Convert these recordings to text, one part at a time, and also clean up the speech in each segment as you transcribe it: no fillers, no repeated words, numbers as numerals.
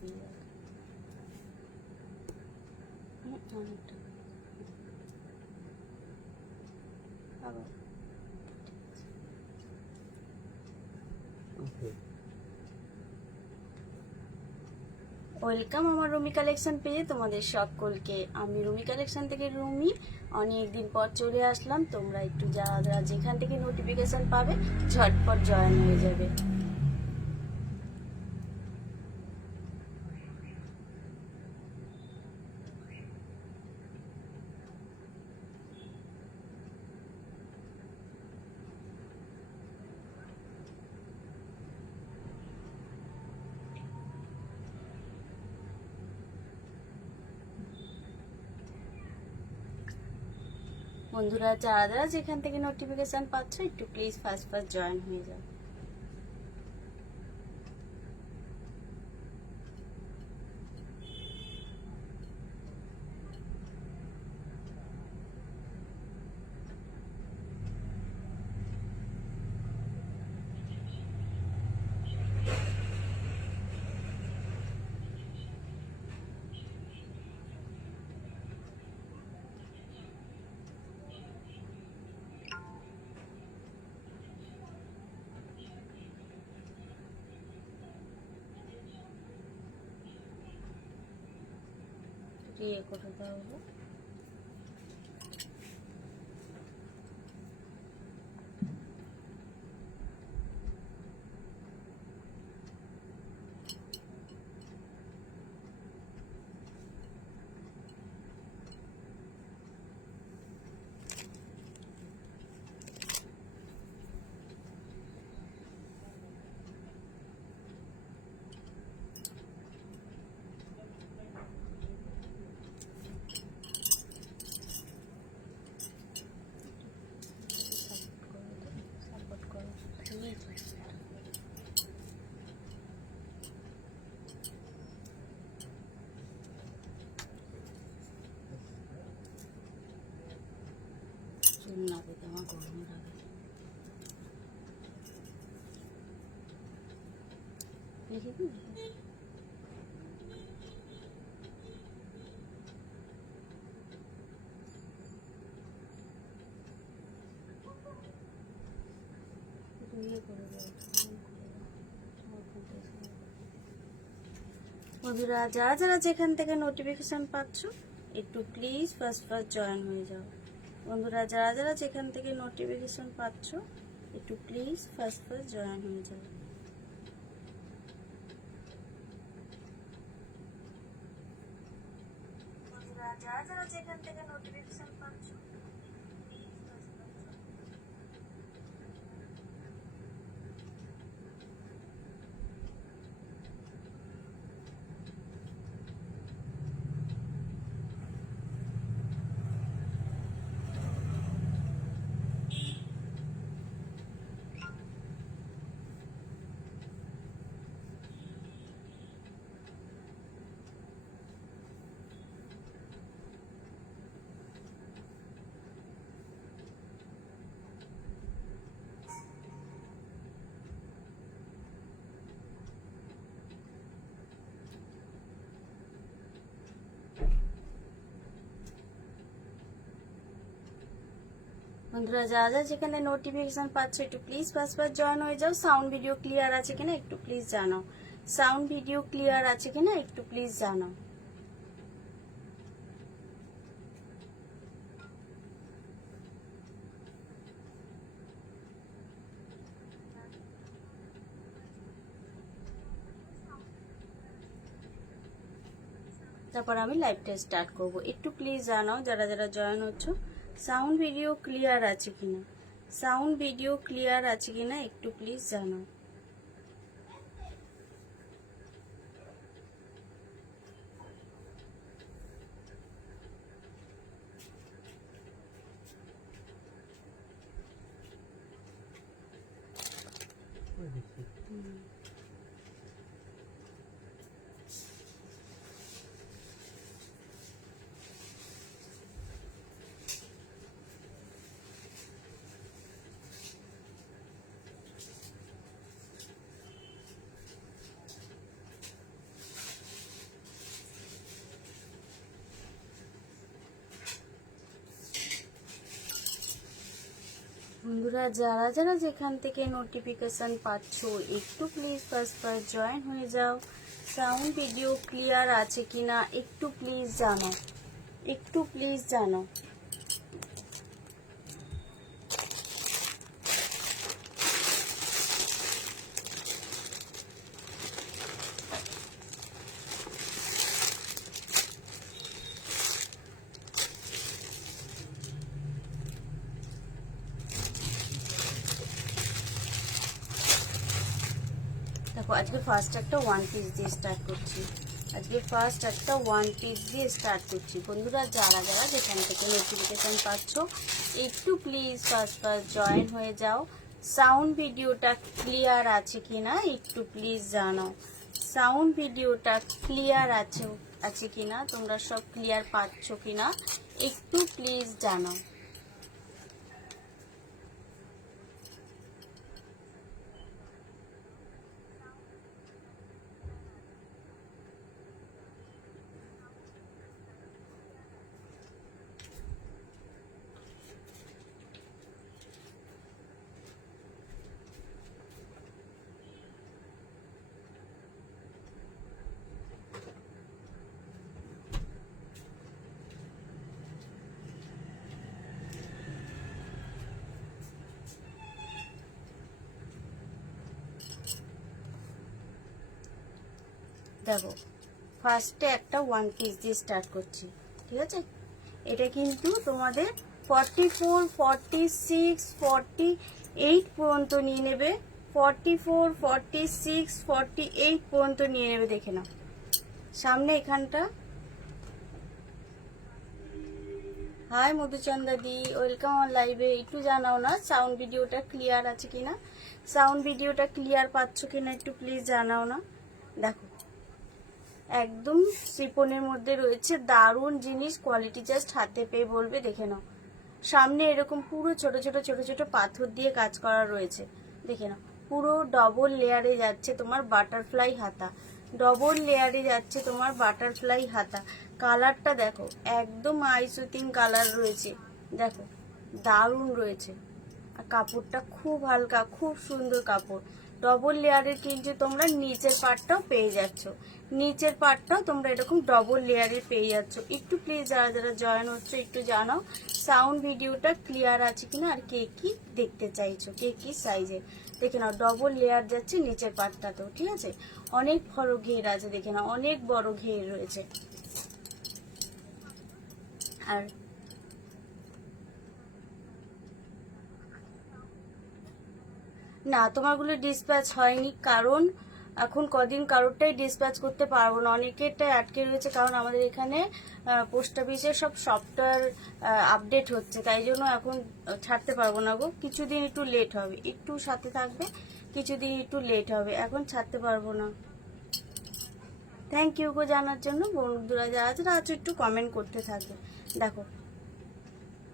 দিয়ে অনেকটা আবার ওয়েলকাম আমার রুমি কালেকশন পেজে তোমাদের সকলকে। আমি রুমি কালেকশন থেকে রুমি অনেকদিন পর চলে আসলাম। তোমরা একটু যারা যেখান থেকে নোটিফিকেশন পাবে ঝটপট জয়েন হয়ে যাবে। বন্ধুরা যারা যেখান থেকে নোটিফিকেশন পাচ্ছ একটু প্লিজ ফার্স্ট জয়েন হয়ে যাও। ইয়ে করে দাও। চুল না পেতে আমার গরম লাগে। লিখে দিন। বন্ধুরা যারা যেখান থেকে নোটিফিকেশন পাচ্ছ একটু প্লিজ ফার্স্ট জয়েন হয়ে যাও। বন্ধুরা যারা যেখান থেকে নোটিফিকেশন পাচ্ছ একটু প্লিজ ফার্স্ট জয়েন হয়ে যাও। বন্ধুরা যারা যেখান থেকে নোটিফিকেশন পাচ্ছ বন্ধুরা যারা যেখানে নোটিফিকেশন পাচ্ছ একটু প্লিজ ফার্স্ট জয়েন হয়ে যাও। সাউন্ড ভিডিও ক্লিয়ার আছে কিনা একটু প্লিজ জানাও। সাউন্ড ভিডিও ক্লিয়ার আছে কিনা একটু প্লিজ জানাও। তারপর আমি লাইভটা স্টার্ট করব। একটু প্লিজ জানাও যারা জয়েন হচ্ছ সাউন্ড ভিডিও ক্লিয়ার আছে কিনা। সাউন্ড ভিডিও ক্লিয়ার আছে কিনা একটু প্লিজ জানাও। বন্ধুরা যারা যারা যেখান থেকে নোটিফিকেশন পাচ্ছ একটু প্লিজ ফার্স্ট ফার্স্ট জয়েন হয়ে যাও। সাউন্ড ভিডিও ক্লিয়ার আছে কিনা একটু প্লিজ জানো, একটু প্লিজ জানো। দেখো আজকে ফার্স্ট একটা ওয়ান পিস দিয়ে স্টার্ট করছি, আজকে ফার্স্ট একটা ওয়ান পিস দিয়ে স্টার্ট করছি। বন্ধুরা যারা যারা যেখান থেকে নোটিফিকেশন পাচ্ছ একটু প্লিজ ফার্স্ট ফার্স্ট জয়েন হয়ে যাও। সাউন্ড ভিডিওটা ক্লিয়ার আছে কিনা একটু প্লিজ জানাও। সাউন্ড ভিডিওটা ক্লিয়ার আছে কিনা, তোমরা সব ক্লিয়ার পাচ্ছ কিনা একটু প্লিজ জানাও। দেখো ফার্স্টে একটা ওয়ান পিস দিয়ে স্টার্ট করছি, ঠিক আছে। এটা কিন্তু তোমাদের 44, 46, 48 পর্যন্ত নিয়ে নেবে, 44, 46, 48 পর্যন্ত নিয়ে নেবে। দেখে নাও সামনে এখানটা। হাই মধুচন্দ্রা দি, ওয়েলকাম অন লাইভে। একটু জানাও না সাউন্ড ভিডিওটা ক্লিয়ার আছে কিনা, সাউন্ড ভিডিওটা ক্লিয়ার পাচ্ছ কিনা একটু প্লিজ জানাও না। দেখো একদম সিপনের মধ্যে রয়েছে, দারুণ জিনিস, কোয়ালিটি জাস্ট হাতে পেয়ে বলবে। দেখে নাও সামনে এরকম পুরো ছোট ছোট ছোট ছোট পাথর দিয়ে কাজ করা রয়েছে। দেখে নাও পুরো ডবল লেয়ারে যাচ্ছে তোমার বাটারফ্লাই হাতা, ডবল লেয়ারে যাচ্ছে তোমার বাটারফ্লাই হাতা। কালারটা দেখো একদম আই সুতিং কালার রয়েছে, দেখো দারুণ রয়েছে। আর কাপড়টা খুব হালকা, খুব সুন্দর কাপড়। ডবল লেয়ারের কিন্তু তোমরা নিচের পার্টটাও পেয়ে যাচ্ছ, নিচের পার্টটাও তোমরা এরকম ডবল লেয়ারে পেয়ে যাচ্ছ। একটু প্লিজ যারা যারা জয়েন হচ্ছে একটু জানাও সাউন্ড ভিডিওটা ক্লিয়ার আছে কিনা, আর কে কি দেখতে চাইছো, কে কি সাইজের। দেখে নাও ডবল লেয়ার যাচ্ছে নিচের পার্টটাতেও, ঠিক আছে। অনেক বড় ঘের আছে, দেখে নাও অনেক বড় ঘের রয়েছে। আর না তোমারগুলো ডিসপ্যাচ হয়নি, কারণ এখন কদিন কারোরটাই ডিসপ্যাচ করতে পারবো না, অনেকেরটাই আটকে রয়েছে। কারণ আমাদের এখানে পোস্ট অফিসের সব সফটওয়্যার আপডেট হচ্ছে, তাই জন্য এখন ছাড়তে পারবো না গো। কিছুদিন একটু লেট হবে, একটু সাথে থাকবে, কিছুদিন একটু লেট হবে, এখন ছাড়তে পারবো না। থ্যাংক ইউ গো জানার জন্য। বন্ধুরা যারা যারা আছো একটু কমেন্ট করতে থাকবে। দেখো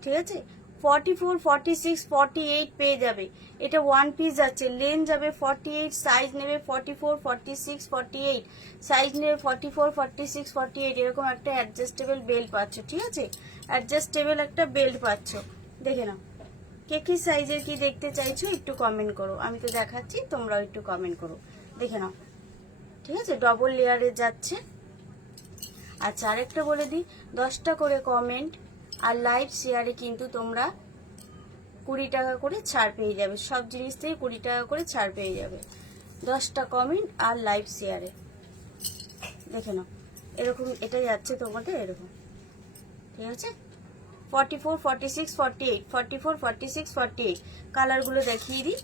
ঠিক আছে 44, 46, 48 পেয়ে যাবে। এটা ওয়ান পিস যাচ্ছে, লেন যাবে 48, সাইজ নেবে 44, 46, 48, সাইজ নেবে 44, 46, 48। এরকম একটা অ্যাডজাস্টেবল বেল্ট পাচ্ছ, ঠিক আছে। অ্যাডজাস্টেবল একটা বেল্ট পাচ্ছ। দেখে নাও কে কি সাইজের কি দেখতে চাইছো একটু কমেন্ট করো, আমি তো দেখাচ্ছি তোমরাও একটু কমেন্ট করো। দেখে নাও ঠিক আছে, ডবল লেয়ারে যাচ্ছে। আচ্ছা আরেকটা বলে দিই, 10টা করে কমেন্ট আর লাইভ শেয়ারে কিন্তু তোমরা 20 টাকা করে ছাড় পেয়ে যাবে, সব জিনিস থেকে 20 টাকা করে ছাড় পেয়ে যাবে 10টা কমেন্ট আর লাইভ শেয়ারে। দেখে নাও এরকম এটা যাচ্ছে তোমাদের এরকম, ঠিক আছে। 44, 46, 48, 44, 46, 48 কালারগুলো দেখিয়ে দিই।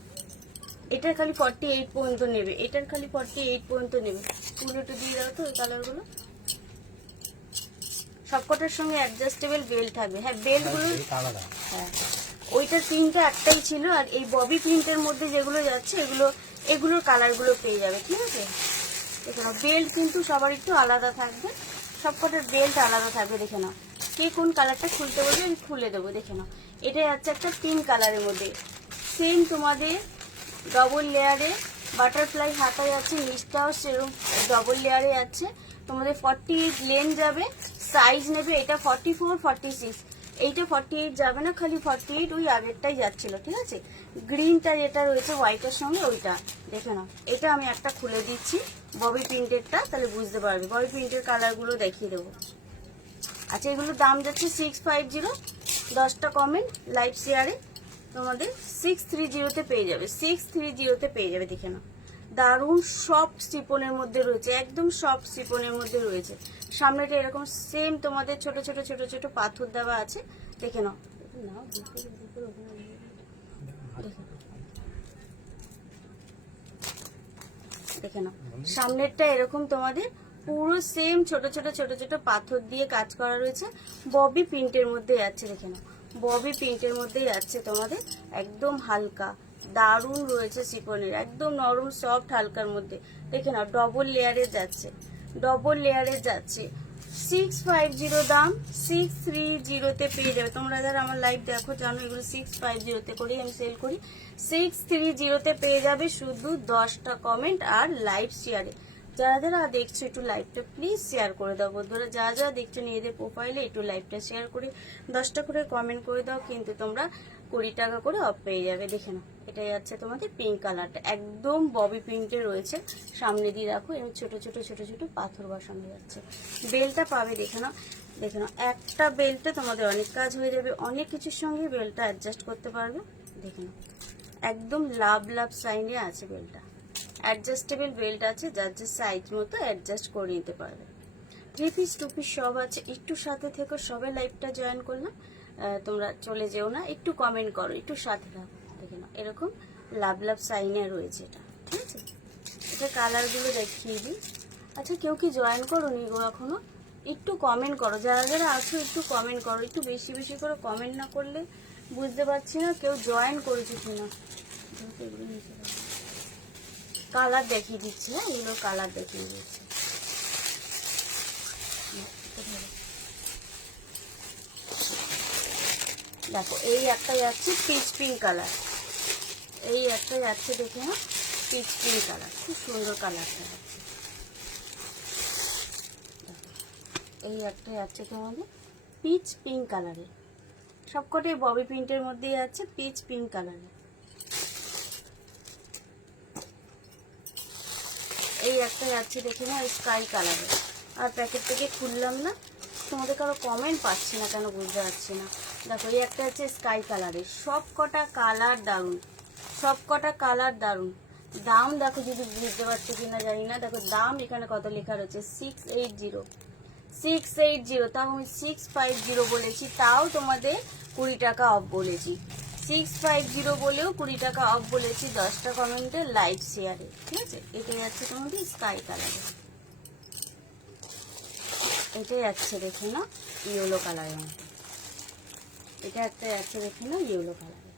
এটার খালি 48 পর্যন্ত নেবে, এটার খালি 48 পর্যন্ত নেবে। পুরো একটু দিয়ে দাও তো ওই কালারগুলো। সবকটার সঙ্গে অ্যাডজাস্টেবল বেল্ট থাকবে। হ্যাঁ বেল্টগুলো হ্যাঁ ওইটার প্রিন্টটা একটাই ছিল, আর এই ববি প্রিন্টের মধ্যে যেগুলো যাচ্ছে এগুলোর কালারগুলো পেয়ে যাবে, ঠিক আছে। দেখে নাও বেল্ট কিন্তু সবার একটু আলাদা থাকবে, সবকটার বেল্ট আলাদা থাকবে। দেখে নাও কে কোন কালারটা খুলতে বলবে আমি খুলে দেবো। দেখে নাও এটা যাচ্ছে একটা পিঙ্ক কালারের মধ্যে, সেম তোমাদের ডবল লেয়ারে বাটারফ্লাই হাতা যাচ্ছে, নিচটাও সেরকম ডবল লেয়ারে যাচ্ছে। তোমাদের 48 লেন যাবে, সাইজ নেবে এটা 44, 46, এইটা 48 যাবে না, খালি 48 ওই আগেরটাই যাচ্ছিল, ঠিক আছে। গ্রিনটা যেটা রয়েছে হোয়াইটের সঙ্গে ওইটা দেখে নাও। এটা আমি একটা খুলে দিচ্ছি ববি প্রিন্টেডটা, তাহলে বুঝতে পারবে। ববি প্রিন্টের কালারগুলো দেখিয়ে দেবো। আচ্ছা, এগুলোর দাম যাচ্ছে 650। 10টা কমেন্ট লাইভ শেয়ারে তোমাদের 630-তে পেয়ে যাবে, 630-তে পেয়ে যাবে। দেখে নাও, দারুণ সফট সিপনের মধ্যে রয়েছে, একদম সফট সিপনের মধ্যে রয়েছে। সামনেটা এরকম সেম তোমাদের ছোট ছোট ছোট ছোট পাথর দেওয়া আছে। দেখে নাও, দেখে নাও সামনেরটা এরকম তোমাদের পুরো সেম ছোট ছোট ছোট ছোট পাথর দিয়ে কাজ করা রয়েছে। ববি প্রিন্টের মধ্যে যাচ্ছে, দেখে নাও ববি প্রিন্টের মধ্যেই যাচ্ছে তোমাদের, একদম হালকা দারুণ রয়েছে সিপনের, একদম নরম সফট হালকার মধ্যে। দেখে নাও ডবল লেয়ারে যাচ্ছে, ডবল লেয়ারে যাচ্ছে। 650 দাম, 630-তে পেয়ে যাবে। তোমরা যারা আমার লাইভ দেখো জানো এগুলো 650-তে করেই আমি সেল করি। 630-তে পেয়ে যাবে শুধু 10টা কমেন্ট আর লাইভ শেয়ারে। যারা যারা দেখছো একটু লাইভটা প্লিজ শেয়ার করে দাও বন্ধুরা, যারা যারা দেখছো নিজেদের প্রোফাইলে একটু লাইভটা শেয়ার করে 10টা করে কমেন্ট করে দাও, কিন্তু তোমরা 20 টাকা করে অফ পেয়ে যাবে। দেখে নাও, এটাই আছে তোমাদের পিঙ্ক কালারটা, একদম ববি প্রিন্টে রয়েছে। সামনে দিয়ে রাখো, এবং ছোট ছোট ছোট ছোট পাথর বসানো যাচ্ছে। বেলটা পাবে, দেখে নাও, দেখে নাও একটা বেল্টে তোমাদের অনেক কাজ হয়ে যাবে, অনেক কিছুর সঙ্গে বেলটা অ্যাডজাস্ট করতে পারবে। দেখে নাও একদম লাভ লাভ সাইনে আছে বেলটা, অ্যাডজাস্টেবল বেল্ট আছে, যার যে সাইজ মতো অ্যাডজাস্ট করে নিতে পারবে। 3 পিস 2 পিস সব আছে। একটু সাথে থেকো, সবে লাইভটা জয়েন করলাম, তোমরা চলে যেও না, একটু কমেন্ট করো, একটু সাথে থাকো। দেখে নাও এরকম লাভ লাভ সাইনে রয়েছে এটা, ঠিক আছে। এটা কালারগুলো দেখিয়ে দিই। আচ্ছা, কেউ কি জয়েন করো নি গো এখনো? একটু কমেন্ট করো, যারা যারা আছো একটু কমেন্ট করো, একটু বেশি বেশি করে কমেন্ট না করলে বুঝতে পারছি না কেউ জয়েন করেছে কিনা। কালার দেখিয়ে দিচ্ছে, হ্যাঁ এগুলো কালার দেখিয়ে দিচ্ছে। দেখো এই একটা যাচ্ছে পিচ পিঙ্ক কালার, এই একটা যাচ্ছে দেখে না পিচ পিঙ্ক কালার, খুব সুন্দর কালারটা যাচ্ছে। এই একটা যাচ্ছে তোমাদের পিচ পিঙ্ক কালারের, সবকটাই ববি প্রিন্টের মধ্যেই আছে পিচ পিঙ্ক কালারের। এই একটা যাচ্ছে দেখে না স্কাই কালারের। আর প্যাকেট থেকে খুললাম না, তোমাদের কারো কমেন্ট পাচ্ছি না কেন বুঝতে পারছি না। দেখো এই একটা হচ্ছে স্কাই কালারের, সব কটা কালার দারুণ, সব কটা কালার দারুণ। দাম দেখো যদি বুঝতে পারছো কিনা জানি না, দেখো দাম এখানে কত লেখা রয়েছে 680, 680। তাও আমি 650 বলেছি, তাও তোমাদের 20 টাকা অফ বলেছি। 650 বলেও 20 টাকা অফ বলেছি 10টা কমেন্টে লাইভ শেয়ারে, ঠিক আছে। এটাই যাচ্ছে তোমাদের স্কাই কালারে, এটাই যাচ্ছে দেখে না ইয়েলো কালারের মতো, এটা একটা যাচ্ছে দেখে না ইয়েলো কালারে,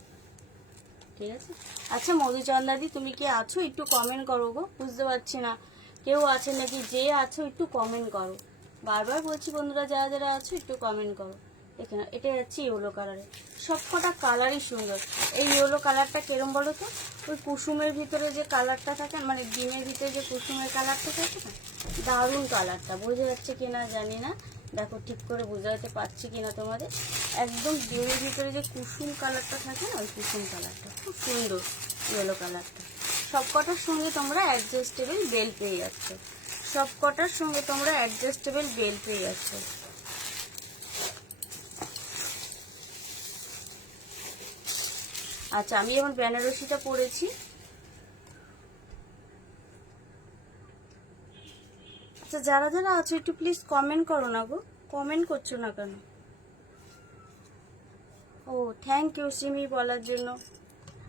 ঠিক আছে। আচ্ছা মধুচন্দাদি তুমি কি আছো? একটু কমেন্ট করো গো, বুঝতে পারছি না কেউ আছে নাকি। যে আছো একটু কমেন্ট করো, বারবার বলছি বন্ধুরা যারা যারা আছো একটু কমেন্ট করো। দেখে না এটা যাচ্ছে ইয়েলো কালারে, সব কটা কালারই সুন্দর। এই ইয়েলো কালারটা কিরম বলো তো, ওই কুসুমের ভিতরে যে কালারটা থাকে, মানে ডিমের ভিতরে যে কুসুমের কালারটা থাকে না, দারুণ কালারটা। বোঝা যাচ্ছে কিনা জানি না, দেখো ঠিক করে বোঝাতে পারছি কিনা তোমাদের। একদম ডিমের ভিতরে যে কুসুম কালারটা থাকে না, ওই কুসুম কালারটা খুব সুন্দর ইয়েলো কালারটা। সব কটার সঙ্গে তোমরা অ্যাডজাস্টেবল বেল পেয়ে যাচ্ছ, সব কটার সঙ্গে তোমরা অ্যাডজাস্টেবল বেল পেয়ে যাচ্ছ। আচ্ছা আমি এখন বেনারসিটা পরেছি। আচ্ছা যারা যারা আছো একটু প্লিজ কমেন্ট করো না গো, কমেন্ট করছো না কেন? ও থ্যাংক ইউ সিমি বলার জন্য।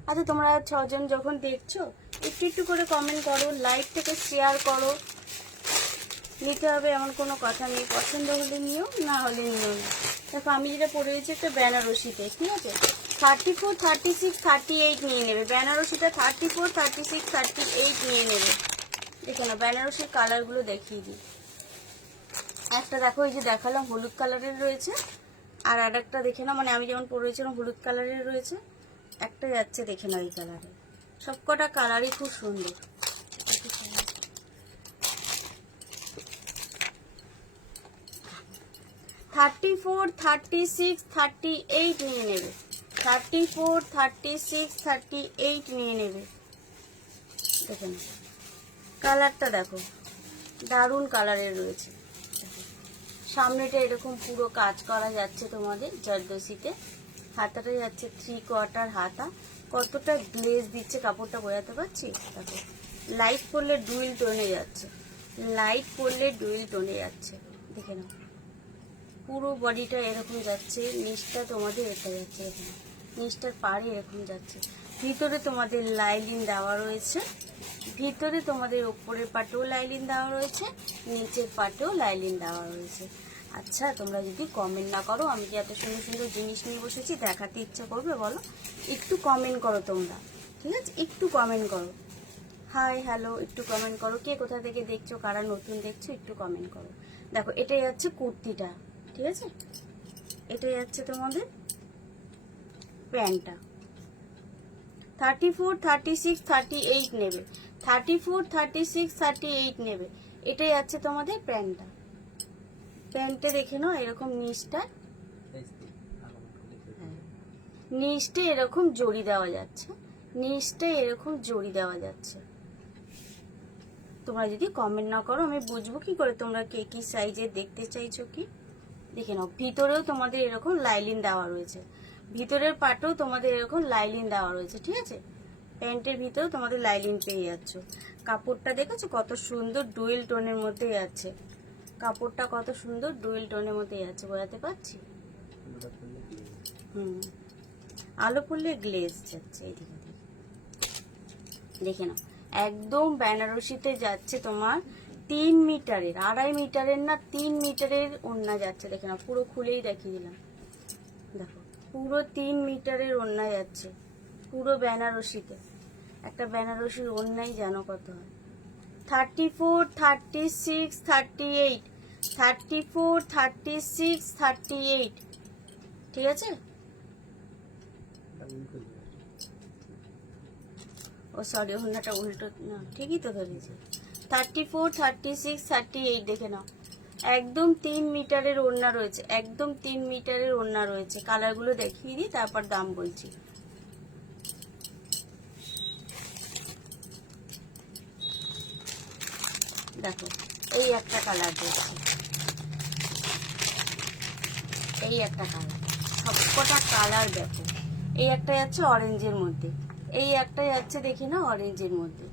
আচ্ছা তোমরা 6 জন যখন দেখছো একটু একটু করে কমেন্ট করো, লাইভটাকে শেয়ার করো। নিতে হবে এমন কোনো কথা নেই, পছন্দ হলে নিও, না হলে নিও না। দেখো আমি যেটা পরেছি একটা বেনারসিতে, ঠিক আছে। 34, 36, 38 নিয়ে নেবে বেনারসিটা, 34, 36, 38 নিয়ে নেবে। দেখো না বেনারসির কালারগুলো দেখিয়ে দিই। একটা দেখো এই যে দেখালাম হলুদ কালারের রয়েছে, আর একটা দেখে না, মানে আমি যেমন পরেছিলাম হলুদ কালারের রয়েছে, একটা যাচ্ছে দেখে না এই কালারের। সবকটা কালারই খুব সুন্দর। 34, 34, 36, 38 নিয়ে নেবে। 34, 36, 38 নিয়ে নেবে। দেখেন কালারটা দেখো, দারুণ কালারের রয়েছে। সামনেটা এরকম পুরো কাজ করা যাচ্ছে তোমাদের জারদোসিতে। হাতাটা যাচ্ছে 3/4 হাতা। কতটা গ্লেজ দিচ্ছে কাপড়টা বোঝাতে পারছি? দেখো লাইট পরলে ডুইল টোনে যাচ্ছে, লাইট পরলে ডুইল টোনে যাচ্ছে। দেখে নাও পুরো বডিটা এরকম যাচ্ছে, নিচটা তোমাদের এটা যাচ্ছে, এখানে নিচটার পাড়ে এরকম যাচ্ছে। ভিতরে তোমাদের লাইলিন দেওয়া রয়েছে, ভিতরে তোমাদের ওপরের পাটেও লাইলিন দেওয়া রয়েছে, নিচের পাটেও লাইলিন দেওয়া রয়েছে। আচ্ছা তোমরা যদি কমেন্ট না করো, আমি যে এত সুন্দর সুন্দর জিনিস নিয়ে বসেছি দেখাতে ইচ্ছা করবে বলো? একটু কমেন্ট করো তোমরা, ঠিক আছে? একটু কমেন্ট করো, হাই হ্যালো একটু কমেন্ট করো। কে কোথা থেকে দেখছো, কারা নতুন দেখছো একটু কমেন্ট করো। দেখো এটাই যাচ্ছে কুর্তিটা, ঠিক আছে? এটাই যাচ্ছে তোমাদের প্যান্টটা। 34, 36, 38 নেবে। 34, 36, 38 নেবে। এটাই যাচ্ছে তোমাদের প্যান্টটা। প্যান্টে দেখে নাও এরকম নিচটা, নিচটা এরকম জড়ি দেওয়া যাচ্ছে, নিচটা এরকম জড়ি দেওয়া যাচ্ছে। তোমরা যদি কমেন্ট না করো আমি বুঝবো কি করে তোমরা কে কি সাইজে দেখতে চাইছো কি। দেখে নাও ভিতরেও তোমাদের এরকম লাইলিন দেওয়া রয়েছে, ভিতরের পাটেও তোমাদের এরকম লাইলিন দেওয়া রয়েছে, ঠিক আছে? প্যান্টের ভিতরেও তোমাদের লাইলিন পেয়ে যাচ্ছ। কাপড়টা দেখেছো কত সুন্দর ডুয়েল টোনের মধ্যে যাচ্ছে, কাপড়টা কত সুন্দর ডুয়েল টোনের মধ্যে যাচ্ছে, বোঝাতে পারছি? আলো পড়লে গ্লেজ যাচ্ছে। এইদিকে দেখে নাও একদম বেনারসিতে যাচ্ছে তোমার 3 মিটারের, 2.5 মিটারের না 3 মিটারের ওড়না যাচ্ছে। দেখে নাও পুরো খুলেই দেখিয়ে দিলাম, দেখো পুরো 3 মিটারের ওড়না যাচ্ছে, পুরো বেনারসিতে। একটা বেনারসির ওড়নাই জানো কত হয়? 34, 36, 38, 34, 36, 38, ঠিক আছে? ও সরি ওড়নাটা উল্টো, না ঠিকই তো ধরেছে। 34, 36, 38 দেখে নাও একদম 3 মিটারের ওড়না রয়েছে, একদম 3 মিটারের ওড়না রয়েছে। কালারগুলো দেখিয়ে দিই তারপর দাম বলছি। দেখো এই একটা কালার দেখছি, এই একটা কালার, সবকটা কালার দেখো। এই একটা যাচ্ছে অরেঞ্জের মধ্যে, এই একটা যাচ্ছে দেখি না অরেঞ্জের মধ্যে।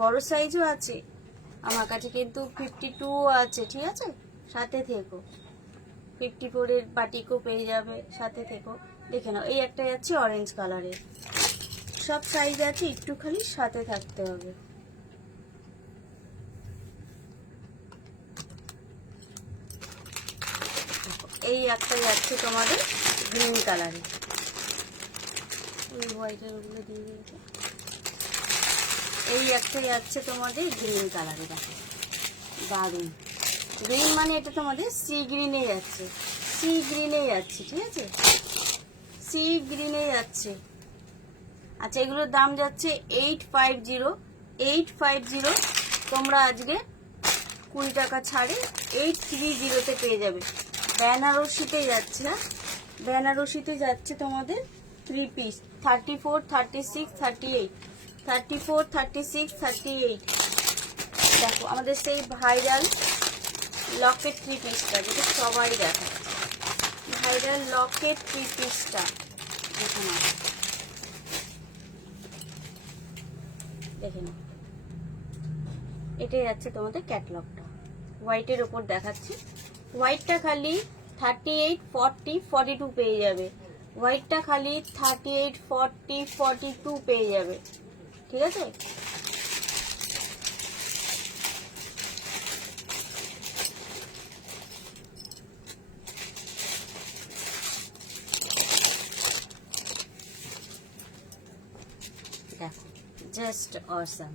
বড় সাইজও আছে আমার কাছে, কিন্তু 52 আছে, ঠিক আছে? সাথে থেকো, 54 এর বাটিকও পেয়ে যাবে, সাথে থেকো। দেখে নাও এই একটা যাচ্ছে অরেঞ্জ কালারের। সব সাইজ আছে, একটু খালি সাথে থাকতে হবে। এই একটা যাচ্ছে তোমাদের গ্রিন কালারের, ওই হোয়াইটের ওগুলো দিয়ে দিয়েছে। এই একটা যাচ্ছে তোমাদের গ্রিন কালারে, দেখো দারুণ গ্রিন, মানে এটা তোমাদের সি গ্রিনে যাচ্ছে, সি গ্রিনে যাচ্ছে, ঠিক আছে? সি গ্রিনে যাচ্ছে। আচ্ছা এগুলোর দাম যাচ্ছে 850, 850। তোমরা আজকে 20 টাকা ছাড়ে 830-তে পেয়ে যাবে। বেনারসিতে যাচ্ছে, না বেনারসিতে যাচ্ছে তোমাদের 3 পিস। 34, 36, 38, 34, 36, 38। দেখো আমাদের সেই ভাইরাল লকেট 3 পিসটা যেটা সবাই দেখাচ্ছে, ভাইরাল লকেট 3 পিসটা দেখে নাও, দেখে নাও। এটাই যাচ্ছে তোমাদের ক্যাটলগটা, হোয়াইটের ওপর দেখাচ্ছি। হোয়াইটটা খালি 38, 40, 42 পেয়ে যাবে। হোয়াইটটা খালি 38, 40, 42 পেয়ে যাবে, ঠিক আছে? দেখো জাস্ট অসাম।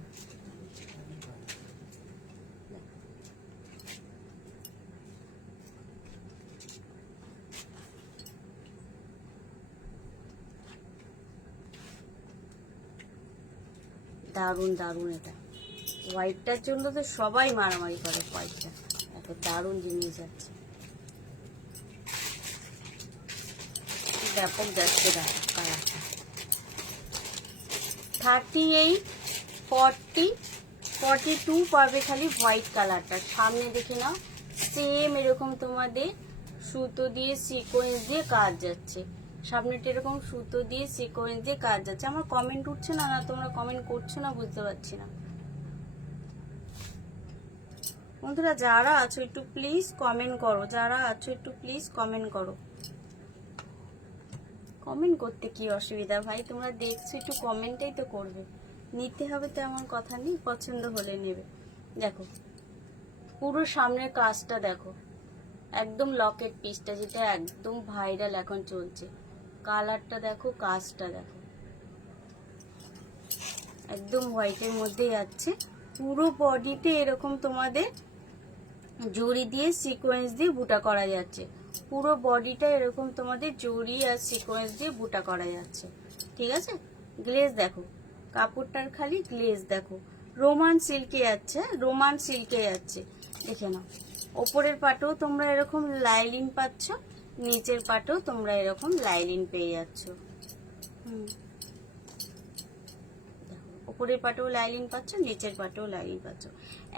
দারুণ দারুণ, এটা হোয়াইটটার জন্য তো সবাই মারামারি করে, হোয়াইটটা এত দারুণ জিনিস আছে। ব্যাপক যাচ্ছে কালারটা। 38, 40, 42 পাবে খালি হোয়াইট কালারটা। সামনে দেখে নাও, সেম এরকম তোমাদের সুতো দিয়ে সিকোয়েন্স দিয়ে কাজ যাচ্ছে। সামনেটা এরকম সুতো দিয়ে সিকোয়েন্স দিয়ে কাজ যাচ্ছে। আমার কমেন্ট উঠছে না, না তোমরা কমেন্ট করছো না বুঝতে পারছি না। বন্ধুরা যারা আছো একটু প্লিজ কমেন্ট করো, যারা আছো একটু প্লিজ কমেন্ট করো। কমেন্ট করতে কি অসুবিধা ভাই, তোমরা দেখছো একটু কমেন্টটাই তো করবে। নিতে হবে তো এমন কথা নেই, পছন্দ হলে নেবে। দেখো পুরো সামনের কাজটা দেখো, একদম লকেট পিসটা যেটা একদম ভাইরাল এখন চলছে। কালারটা দেখো, কাজটা দেখো, একদম হোয়াইটের মধ্যে যাচ্ছে। পুরো বডিতে এরকম তোমাদের জড়ি দিয়ে সিকোয়েন্স দিয়ে বুটা করা যাচ্ছে। পুরো বডিটা এরকম তোমাদের জড়ি আর সিকোয়েন্স দিয়ে বুটা করা যাচ্ছে। ঠিক আছে, গ্লেজ দেখো, কাপড়টার খালি গ্লেজ দেখো, রোমান সিল্কে যাচ্ছে, রোমান সিল্কে যাচ্ছে। দেখে নাও, ওপরের পাটেও তোমরা এরকম লাইলিন পাচ্ছ, নিচের পাটেও তোমরা এরকম লাইলিন পেয়ে যাচ্ছ। উপরের পাটেও লাইলিন পাচ্ছ, নিচের পাটেও লাইলিন পাচ্ছ।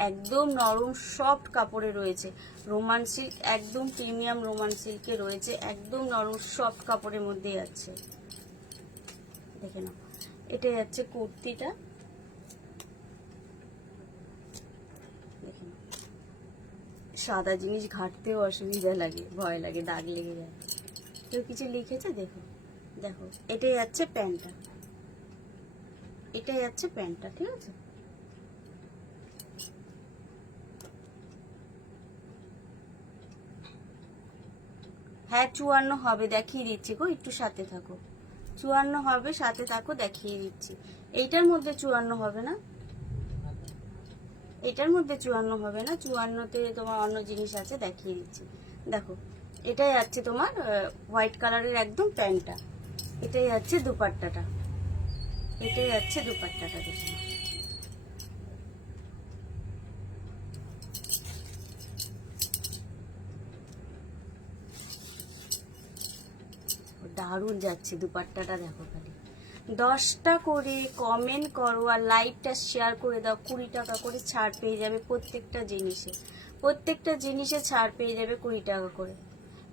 একদম নরম সফট কাপড়ে রয়েছে, রোমান সিল্ক, একদম প্রিমিয়াম রোমান সিল্কে রয়েছে, একদম নরম সফট কাপড়ের মধ্যে যাচ্ছে। দেখে নাও, এটা যাচ্ছে কুর্তিটা। দেখে নাও, সাদা জিনিস ঘাটতেও অসুবিধা লাগে, ভয় লাগে, দাগ লেগে যায়। কেউ কিছু লিখেছে দেখো, দেখো এটাই যাচ্ছে প্যান্টটা, এটাই যাচ্ছে প্যান্টটা। ঠিক আছে, হ্যাঁ 54 হবে, দেখিয়ে দিচ্ছি গো, একটু সাথে থাকো। 54 হবে, সাথে থাকো, দেখিয়ে দিচ্ছি। এইটার মধ্যে 54 হবে না, এটার মধ্যে 54 হবে না, 54তে তোমার অন্য জিনিস আছে, দেখিয়ে দিচ্ছি। দেখো এটাই যাচ্ছে তোমার হোয়াইট কালারের একদম প্যান্টটা, এটাই যাচ্ছে দুপাট্টাটা, এটাই যাচ্ছে দুপাট্টাটা। দেখো দারুণ যাচ্ছে দুপাট্টাটা, দেখো খালি 10টা করে কমেন্ট করো আর লাইভটা শেয়ার করে দাও। 20 টাকা করে ছাড় পেয়ে যাবে প্রত্যেকটা জিনিসে, প্রত্যেকটা জিনিসে ছাড় পেয়ে যাবে 20 টাকা করে।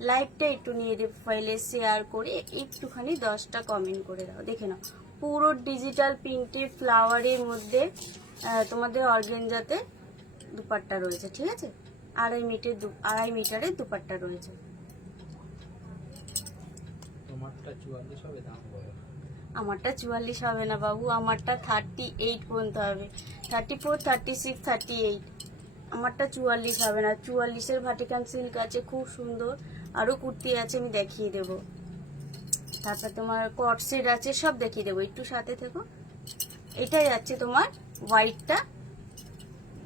লাইভটা একটু নিয়ে দেব ফাইলে শেয়ার করে একটুখানি 10টা কমেন্ট করে দাও। দেখে নাও, পুরো ডিজিটাল প্রিন্টে ফ্লাওয়ারের মধ্যে তোমাদের অর্গানজাতে দুপাট্টা রয়েছে। ঠিক আছে, 2.5 মিটারের দুপাট্টা রয়েছে। আমারটা 44 হবে না বাবু, আমারটা 38 পর্যন্ত হবে, 34, 36, 38। আমারটা 44 হবে না। 44-এর ভাটিকান সিল্ক আছে, খুব সুন্দর। আরো কুর্তি আছে, আমি দেখিয়ে দেব। তারপর তোমার কট সেট আছে, সব দেখিয়ে দেবো, একটু সাথে থেকো। এটাই যাচ্ছে তোমার হোয়াইটটা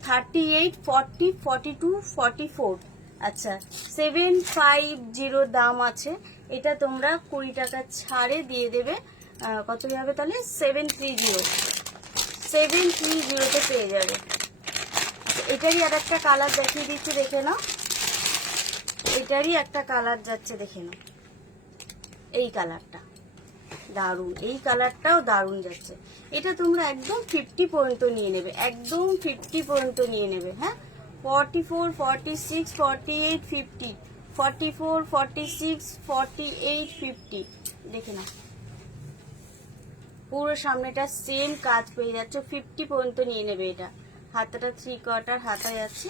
38, 40, 42, 44। আচ্ছা 750 দাম আছে। এটা তোমরা 20 টাকা ছাড়ে দিয়ে দেবে। কত হবে তাহলে? 730তে পেয়ে যাবে। এটারই আর একটা কালার দেখিয়ে দিচ্ছি, দেখে নাও। এটারই একটা কালার যাচ্ছে, দেখে নাও, এই কালারটা দারুণ, এই কালারটাও দারুণ যাচ্ছে। এটা তোমরা একদম 50 পর্যন্ত নিয়ে নেবে, একদম 50 পর্যন্ত নিয়ে নেবে। হ্যাঁ, 44, 46, 48, 50, 44, 46, 48, 50। দেখে নাও, পুরো সামনেটা সেম কাজ পেয়ে যাচ্ছে, 50 পর্যন্ত নিয়ে নেবে। এটা হাতাটা 3/4 হাতা যাচ্ছে,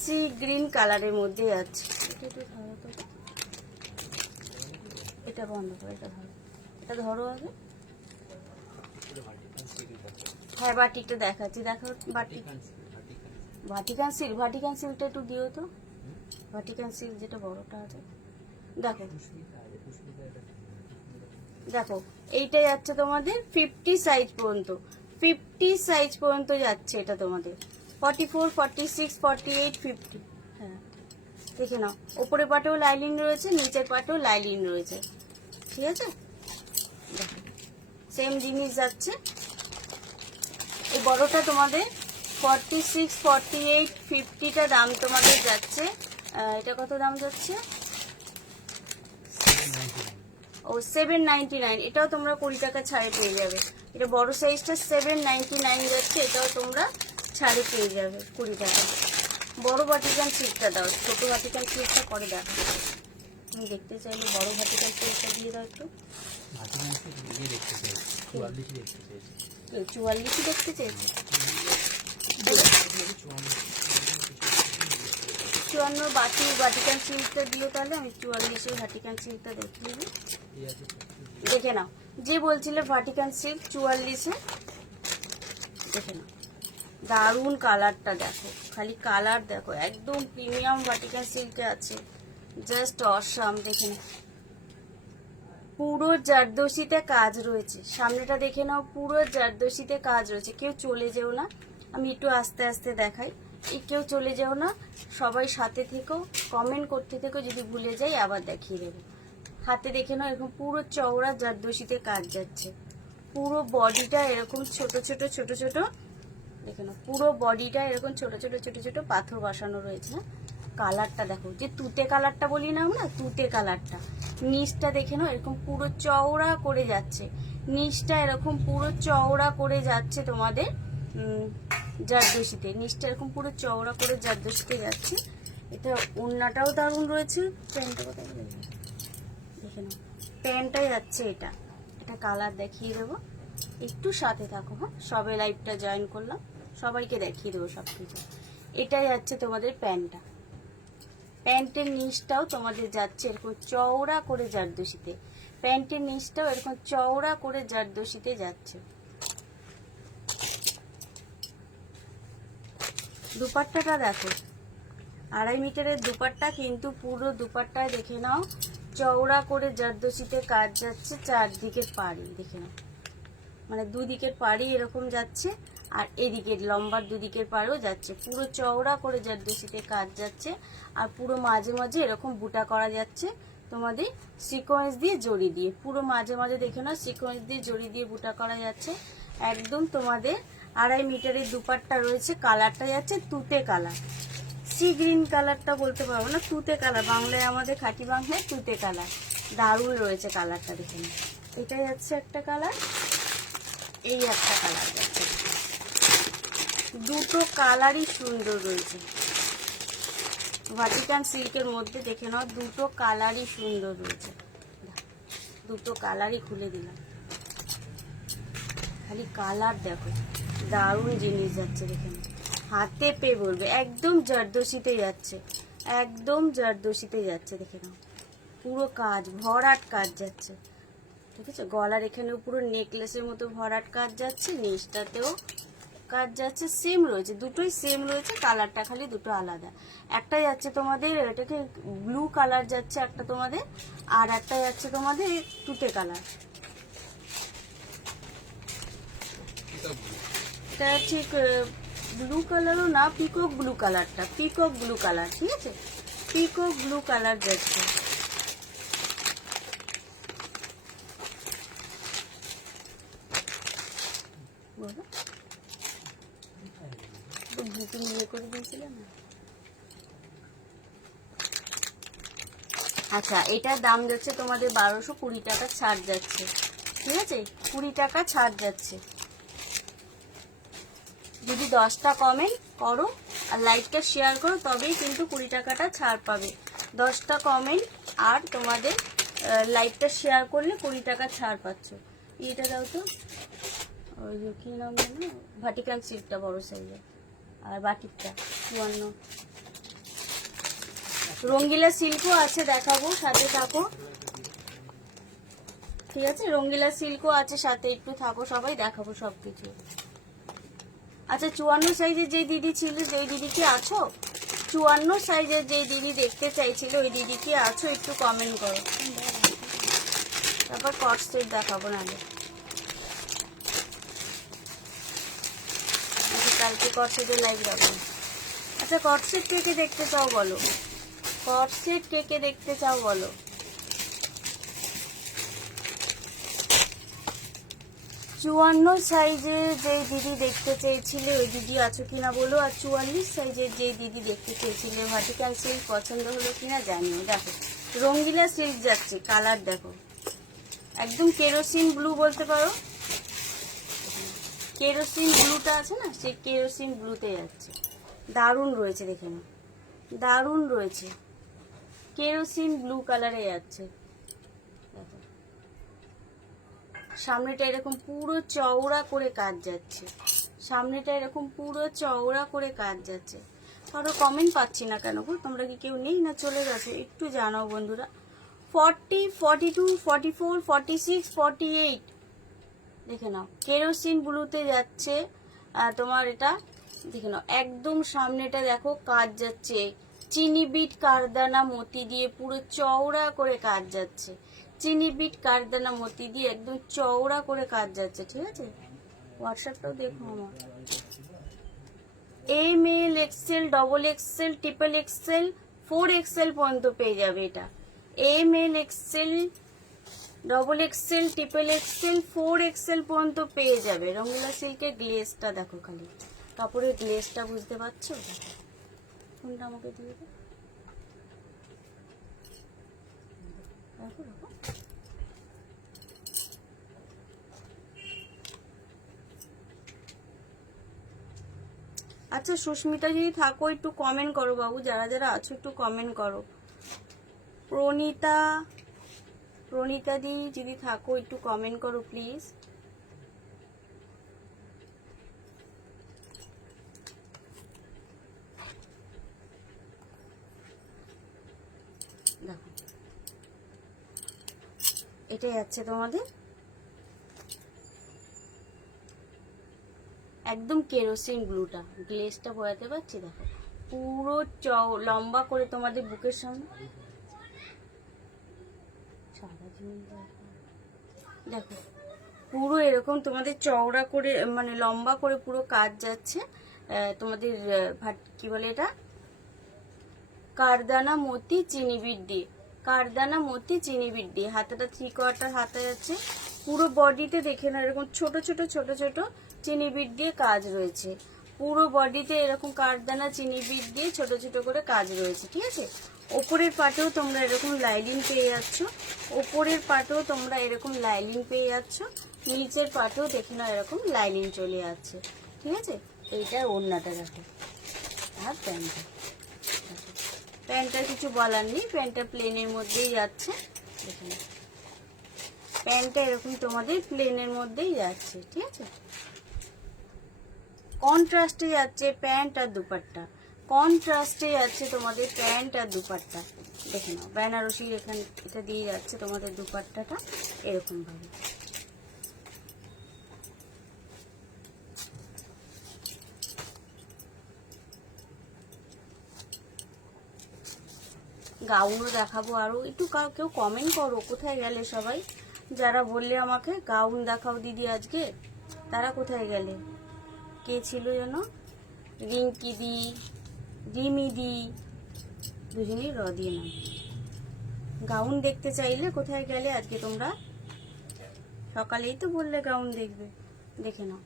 সি গ্রিন কালারের মধ্যে যাচ্ছে। এটা বন্ধ করে, এটা ধরো, এটা ধরো আগে। হ্যাঁ বাটিকটা দেখাচ্ছি, দেখো বাটিক, ভাটিকান সিল্ক, ভাটিকান সিল্কটা একটু দিও তো, ভাটিকান সিল্ক যেটা বড়টা আছে। দেখো দেখো, এইটা যাচ্ছে তোমাদের 50 সাইজ পর্যন্ত, 50 সাইজ পর্যন্ত যাচ্ছে এটা তোমাদের। 44, 46, 48, 50। হ্যাঁ দেখে নাও, ওপরে পাটেও লাইলিং রয়েছে, নিচের পাটেও লাইলিং রয়েছে। ঠিক আছে, সেম জিনিস যাচ্ছে। এই বড়টা তোমাদের 46, 48, 50টা দাম তোমাদের যাচ্ছে। এটা কত দাম যাচ্ছে? ও 799, এটাও তোমরা 20 টাকা ছাড়ে পেয়ে যাবে। এটা বড় সাইজটা 799 যাচ্ছে, এটাও তোমরা ছাড়ে পেয়ে যাবে 20 টাকা। বড় ভাটিকান সিল্কটা দাও, ছোট ভাটিকান সিল্কটা পরে দেখো। তুমি দেখতে চাইলে বড় ভাটিকান সিল্কটা দিয়ে দাও একটু। 44 দেখতে চাইছি, 54 ভাটিকান সিল্কটা দিও, তাহলে আমি 44 ভাটিকান সিল্কটা দেখিয়ে দিই। দেখে নাও, যে বলছিলে ভাটিকান সিল্ক 44, দেখে নাও দারুণ কালারটা দেখো, খালি কালার দেখো, একদম প্রিমিয়াম ভাটিকান সিল্কে আছে, জাস্ট অসাম। দেখে নাও পুরো জারদোসিতে কাজ রয়েছে, সামনেটা দেখে নাও পুরো জারদোসিতে কাজ রয়েছে। কেউ চলে যেও না, আমি একটু আস্তে আস্তে দেখাই, কেউ চলে যেও না, সবাই সাথে থেকো, কমেন্ট করতে থেকো, যদি ভুলে যাই আবার দেখিয়ে দেবো। হাতে দেখে নাও এরকম পুরো চওড়া জারদোসিতে কাজ যাচ্ছে, পুরো বডিটা এরকম ছোট ছোট ছোট ছোট, দেখে নাও পুরো বডিটা এরকম ছোট ছোট ছোট ছোট পাথর বসানো রয়েছে। কালারটা দেখো, যে তুতে কালারটা বলি না আমরা, তুতে কালারটা। নিচটা দেখে নাও এরকম পুরো চওড়া করে যাচ্ছে, নিচটা এরকম পুরো চওড়া করে যাচ্ছে তোমাদের জারদোসিতে, নিচটা এরকম পুরো চওড়া করে জারদোসিতে যাচ্ছে। এটা ওড়নাটাও দারুণ রয়েছে। প্যান্টটা কোথায় দেখে নাও, প্যান্টটাই যাচ্ছে এটা, এটা কালার দেখিয়ে দেবো, একটু সাথে থাকো। হ্যাঁ, সবে লাইভটা জয়েন করলাম, সবাইকে দেখিয়ে দেবো সব কিছু। এটাই যাচ্ছে তোমাদের প্যান্টটা, প্যান্টের নিচটাও তোমাদের যাচ্ছে এরকম চওড়া করে জারদোসিতে, প্যান্টের নিচটাও এরকম চওড়া করে জারদোসিতে যাচ্ছে। দুপাট্টাটা দেখো, 2.5 মিটারের দুপাট্টা, কিন্তু পুরো দুপাট্টায় দেখে নাও চওড়া করে জারদোসিতে কাজ যাচ্ছে, চারদিকের পাড়ি দেখে নাও, মানে দুদিকের পাড়ি এরকম যাচ্ছে, আর এদিকে লম্বার দুদিকের পাড়েও যাচ্ছে, পুরো চওড়া করে জারদোসিতে কাজ যাচ্ছে। আর পুরো মাঝে মাঝে এরকম বুটা করা যাচ্ছে তোমাদের সিকোয়েন্স দিয়ে জড়ি দিয়ে, পুরো মাঝে মাঝে দেখে নাও সিকোয়েন্স দিয়ে জড়ি দিয়ে বুটা করা যাচ্ছে। একদম তোমাদের 2.5 মিটারের দুপাট্টা রয়েছে, কালারটা যাচ্ছে তুতে কালার, সি গ্রিন কালারটা বলতে পারবো না, তুতে কালার, বাংলায় আমাদের খাঁটি বাংলায় তুতে কালার, দারুণ রয়েছে কালারটা দেখে নাও। এটা যাচ্ছে একটা কালার, এই একটা কালার যাচ্ছে, দুটো কালারই সুন্দর রয়েছে ভাটিকান সিল্কের মধ্যে। দেখে নাও দুটো কালারই সুন্দর রয়েছে, দুটো কালারই খুলে দিলাম, খালি কালার দেখো, দারুণ জিনিস যাচ্ছে। দেখে নাও হাতে পে বলবে, একদম জারদোসিতে যাচ্ছে, একদম জারদোসিতে যাচ্ছে। দেখে নাও পুরো কাজ, ভরাট কাজ যাচ্ছে, ঠিক আছে। গলার এখানেও পুরো নেকলেসের মতো ভরাট কাজ যাচ্ছে, নিচটাতেও কাজ যাচ্ছে, সেম রয়েছে, দুটোই সেম রয়েছে, কালারটা খালি দুটো আলাদা। একটা যাচ্ছে তোমাদের এটাকে ব্লু কালার যাচ্ছে একটা তোমাদের, আর একটা যাচ্ছে তোমাদের তুতে কালার। এটা ঠিক ব্লু কালারও না, পিকক ব্লু কালারটা, পিকক ব্লু কালার, ঠিক আছে, পিকক ব্লু কালার যাচ্ছে। বলো বুকিং ইয়ে করে দিয়েছিলাম। আচ্ছা, এটার দাম যাচ্ছে তোমাদের 1220 টাকা ছাড় যাচ্ছে, ঠিক আছে, 20 টাকা ছাড় যাচ্ছে। যদি 10টা কমেন্ট করো আর লাইকটা শেয়ার করো তবেই কিন্তু 20 টাকাটা ছাড় পাবে। 10টা কমেন্ট আর তোমাদের লাইকটা শেয়ার করলে 20 টাকা ছাড় পাচ্ছ। এটা দাও তো, ওই যে কি নাম জানো, ভাটিকান সিল্কটা বড় সাইজের, আর বাটিকটা 54। রঙ্গিলা সিল্কও আছে, দেখাবো, সাথে থাকো, ঠিক আছে, রঙ্গিলা সিল্কও আছে সাথে, একটু থাকো সবাই, দেখাবো সবকিছু। আচ্ছা, 54 সাইজের যে দিদি ছিল, ওই দিদি কি আছো? 54 সাইজের যে দিদি দেখতে চাইছিল, ওই দিদি কি আছো? একটু কমেন্ট করো, তারপর কট সেট দেখাবো নাহলে। আচ্ছা, কালকে কট সেটের লাইভ রাখবো। আচ্ছা, কট সেট কে কে দেখতে চাও বলো, কট সেট কে কে দেখতে চাও বলো। 54 সাইজের যে দিদি দেখতে চেয়েছিলে ওই দিদি আছো কিনা বলো, আর 44 সাইজের যে দিদি দেখতে চেয়েছিলে ভাটিকান সিল্ক পছন্দ হলো কিনা জানিও। দেখো রঙ্গিলা সিল্ক যাচ্ছে, কালার দেখো, একদম কেরোসিন ব্লু বলতে পারো, কেরোসিন ব্লুটা আছে না, সেই কেরোসিন ব্লুতে যাচ্ছে। দারুণ রয়েছে, দেখে নাও, দারুণ রয়েছে, কেরোসিন ব্লু কালারে যাচ্ছে। সামনেটা এরকম পুরো চওড়া করে কাজ যাচ্ছে, সামনেটা এরকম পুরো চওড়া করে কাজ যাচ্ছে। কারো কমেন্ট পাচ্ছি না কেন গো, তোমরা কি কেউ নেই না চলে গেছে? একটু জানাও বন্ধুরা। 40, 42, 44, 46, 48 দেখে নাও, কেরোসিন ব্লুতে যাচ্ছে। তোমার এটা দেখে নাও, একদম সামনেটা দেখো কাজ যাচ্ছে, চিনি বিট কারদানা মতি দিয়ে পুরো চওড়া করে কাজ যাচ্ছে, চিনি বিট কারদানা মতি দিয়ে একদম চওড়া করে কাজ যাচ্ছে। ঠিক আছে, হোয়াটসঅ্যাপটাও দেখো আমার। M L XL, double XL, triple XL, 4XL পর্যন্ত পেয়ে যাবে এটা। M L XL, double XL, triple XL, 4XL পর্যন্ত পেয়ে যাবে। রঙ্গিলা সিল্কের গ্লেজটা দেখো, খালি কাপড়ের গ্লেজটা বুঝতে পারছো? দেখো, কোনটা আমাকে দিয়ে দাও। দেখো দেখো, আচ্ছা সুস্মিতা যদি থাকো একটু কমেন্ট করো বাবু, যারা যারা আছো একটু কমেন্ট করো। প্রণীতা দি যদি থাকো একটু কমেন্ট করো প্লিজ। দেখো, এটাই যাচ্ছে তোমাদের একদম কেরোসিন ব্লুটা। গ্লেজটা বোঝাতে পারছি? দেখো পুরো লম্বা করে তোমাদের বুকের সামনে, দেখো পুরো এরকম তোমাদের চওড়া করে মানে লম্বা করে পুরো কাজ যাচ্ছে। তোমাদের কি বলে এটা, কারদানা মতি চিনি বিট দিয়ে, কারদানা মতি চিনি বিট দিয়ে। হাতাটা 3/4 হাতা যাচ্ছে, পুরো বডিতে দেখে না এরকম ছোট ছোট ছোট ছোট চিনি বিট দিয়ে কাজ রয়েছে। পুরো বডিতে এরকম কারদানা চিনি বিট দিয়ে ছোট ছোট করে কাজ রয়েছে। ঠিক আছে, ওপরের পাটেও তোমরা এরকম লাইলিং পেয়ে যাচ্ছ, ওপরের পাটেও তোমরা এরকম লাইলিং পেয়ে যাচ্ছ, নিচের পাটেও দেখে না এরকম লাইলিং চলে যাচ্ছে। ঠিক আছে, এইটার ওড়নাটা দেখো, আর প্যান্টটা, প্যান্টটার কিছু বলার নেই, প্যান্টটা প্লেনের মধ্যেই যাচ্ছে। দেখুন প্যান্টটা এরকম তোমাদের প্লেনের মধ্যেই যাচ্ছে। ঠিক আছে, কন্ট্রাস্টে যাচ্ছে প্যান্ট আর দুপাট্টা, কন্ট্রাস্টে যাচ্ছে তোমাদের প্যান্ট আর দুপাট্টা। দেখে নাও বেনারসি এখানে এটা দিয়ে যাচ্ছে তোমাদের দুপাট্টাটা এরকম ভাবে। গাউনও দেখাবো আরো, একটু কেউ কমেন্ট করো কোথায় গেলে সবাই, যারা বললে আমাকে গাউন দেখাও দিদি আজকে, তারা কোথায় গেলে? কে ছিল যেন, রিঙ্কি দি, রিমি দি, দুজনেই র দিয়ে নাম। গাউন দেখতে চাইলে কোথায় গেলে আজকে তোমরা? সকালেই তো বললে গাউন দেখবে। দেখে নাও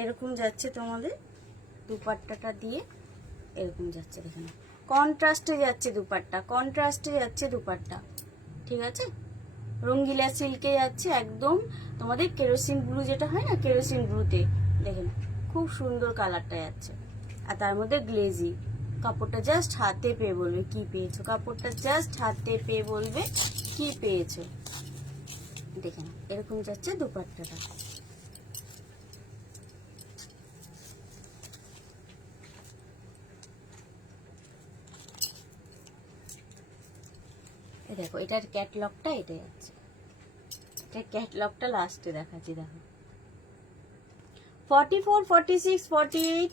এরকম যাচ্ছে তোমাদের দুপাট্টাটা দিয়ে, এরকম যাচ্ছে। দেখে নাও কন্ট্রাস্টে যাচ্ছে দুপাট্টা, কন্ট্রাস্টে যাচ্ছে দুপাট্টা। ঠিক আছে, রঙ্গিলা সিল্কে যাচ্ছে একদম তোমাদের কেরোসিন ব্লু যেটা হয় না, কেরোসিন ব্লুতে। দেখে নাও খুব সুন্দর কালারটা যাচ্ছে, আর তার মধ্যে গ্লেজি। কাপড়টা জাস্ট হাতে পেয়ে বলবে কি পেয়েছো, কাপড়টা জাস্ট হাতে পেয়ে বলবে কি পেয়েছো। দেখে নাও এরকম যাচ্ছে দুপাট্টাটা। দেখো এটার ক্যাটলগটা এটা যাচ্ছে, এটা ক্যাটলগটা লাস্টে দেখাচ্ছি। দেখো 44, 46, 48,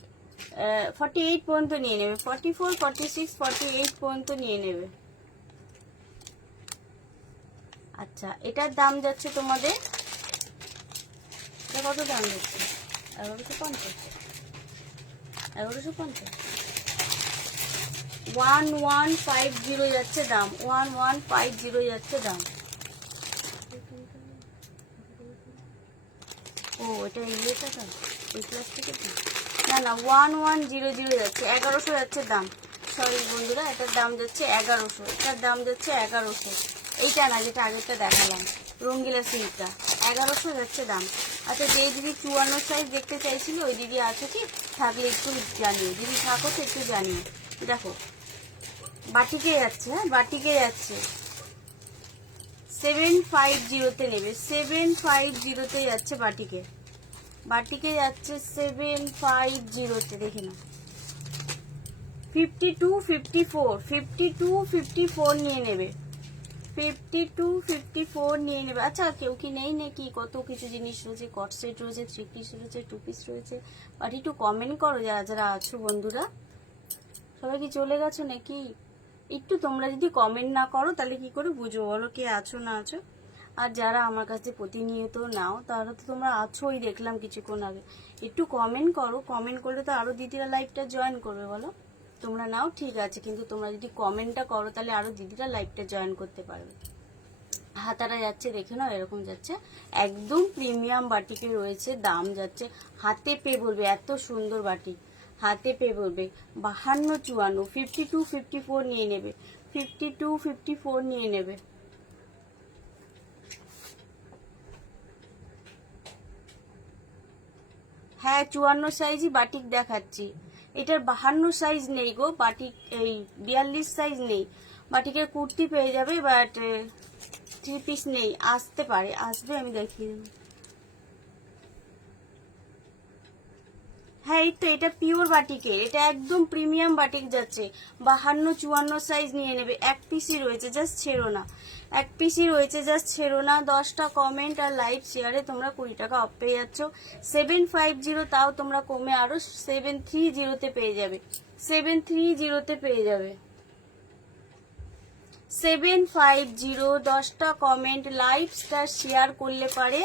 48 পর্যন্ত নিয়ে নেবে, 44, 46, 48 পর্যন্ত নিয়ে নেবে। আচ্ছা এটার দাম যাচ্ছে তোমাদের, এটা কত দাম যাচ্ছে? 1150, 1150, 1150 যাচ্ছে দাম, 1150 যাচ্ছে দাম। ও এটা ইয়েটা দাম, ওই প্লাস্টিকের না না, 1100 যাচ্ছে, 1100 যাচ্ছে দাম। সরি বন্ধুরা, এটার দাম যাচ্ছে 1100, এটার দাম যাচ্ছে 1100, এইটা না, যেটা আগেরটা দেখালাম রঙ্গিলা সিল্কটা 1100 যাচ্ছে দাম। আচ্ছা, যে দিদি 54 সাইজ দেখতে চাইছিল ওই দিদি আছে কি? থাকলে একটু জানিও, দিদি থাকো তো একটু জানিও। দেখো বাটিকে যাচ্ছে, হ্যাঁ বাটিকে যাচ্ছে 750-তে নেবে, 750-তে যাচ্ছে বাটিকে, বাটিকে যাচ্ছে 750-তে। দেখে না 52-54 নিয়ে নেবে, 52-54 নিয়ে নেবে। আচ্ছা কেউ কি নেই নাকি? কত কিছু জিনিস রয়েছে, কট সেট রয়েছে, 3 পিস রয়েছে, 2 পিস রয়েছে। বাট একটু কমেন্ট করো যারা যারা আছো বন্ধুরা, সবাই কি চলে গেছো নাকি? একটু তোমরা যদি কমেন্ট না করো তাহলে কি করে বুঝবো বলো কে আছো না আছো? আর যারা আমার কাছে প্রতিনিয়ত নাও তাহলে তো তোমরা আছোই, দেখলাম কিছুক্ষণ আগে। একটু কমেন্ট করো, কমেন্ট করলে তো আরো দিদিরা লাইভটা জয়েন করবে বলো। তোমরা নাও ঠিক আছে, কিন্তু তোমরা যদি কমেন্টটা করো তাহলে আরো দিদিরা লাইভটা জয়েন করতে পারবে। হাতাটা যাচ্ছে দেখে নাও, এরকম যাচ্ছে, একদম প্রিমিয়াম বাটিকে রয়েছে। দাম যাচ্ছে হাতে পে বলবে, এত সুন্দর বাটিক হাতে পে বলবে 52-54, 52-54 নিয়ে নেবে, 52-54 নিয়ে নেবে। হ্যাঁ 54 সাইজই বাটিক দেখাচ্ছি, এটার 52 সাইজ নেই গো বাটিক, এই 42 সাইজ নেই। বাটিকের কুর্তি পেয়ে যাবে, বাট 3 পিস নেই। আসতে পারে, আসবে, আমি দেখিয়ে দেবো। হ্যাঁ এই তো, এটা পিওর বাটিকে, এটা একদম প্রিমিয়াম বাটিক যাচ্ছে। 52-54 সাইজ নিয়ে নেবে, এক পিসই রয়েছে, জাস্ট ছেড়ো না, এক পিসই রয়েছে, জাস্ট ছেড়ো না। 10টা কমেন্ট আর লাইভ শেয়ারে তোমরা 20 টাকা অফ পেয়ে যাচ্ছ। 750, তাও তোমরা কমে আরো 730-তে পেয়ে যাবে, 730-তে পেয়ে যাবে। 750, 10টা কমেন্ট লাইভ স্টার শেয়ার করলে পারে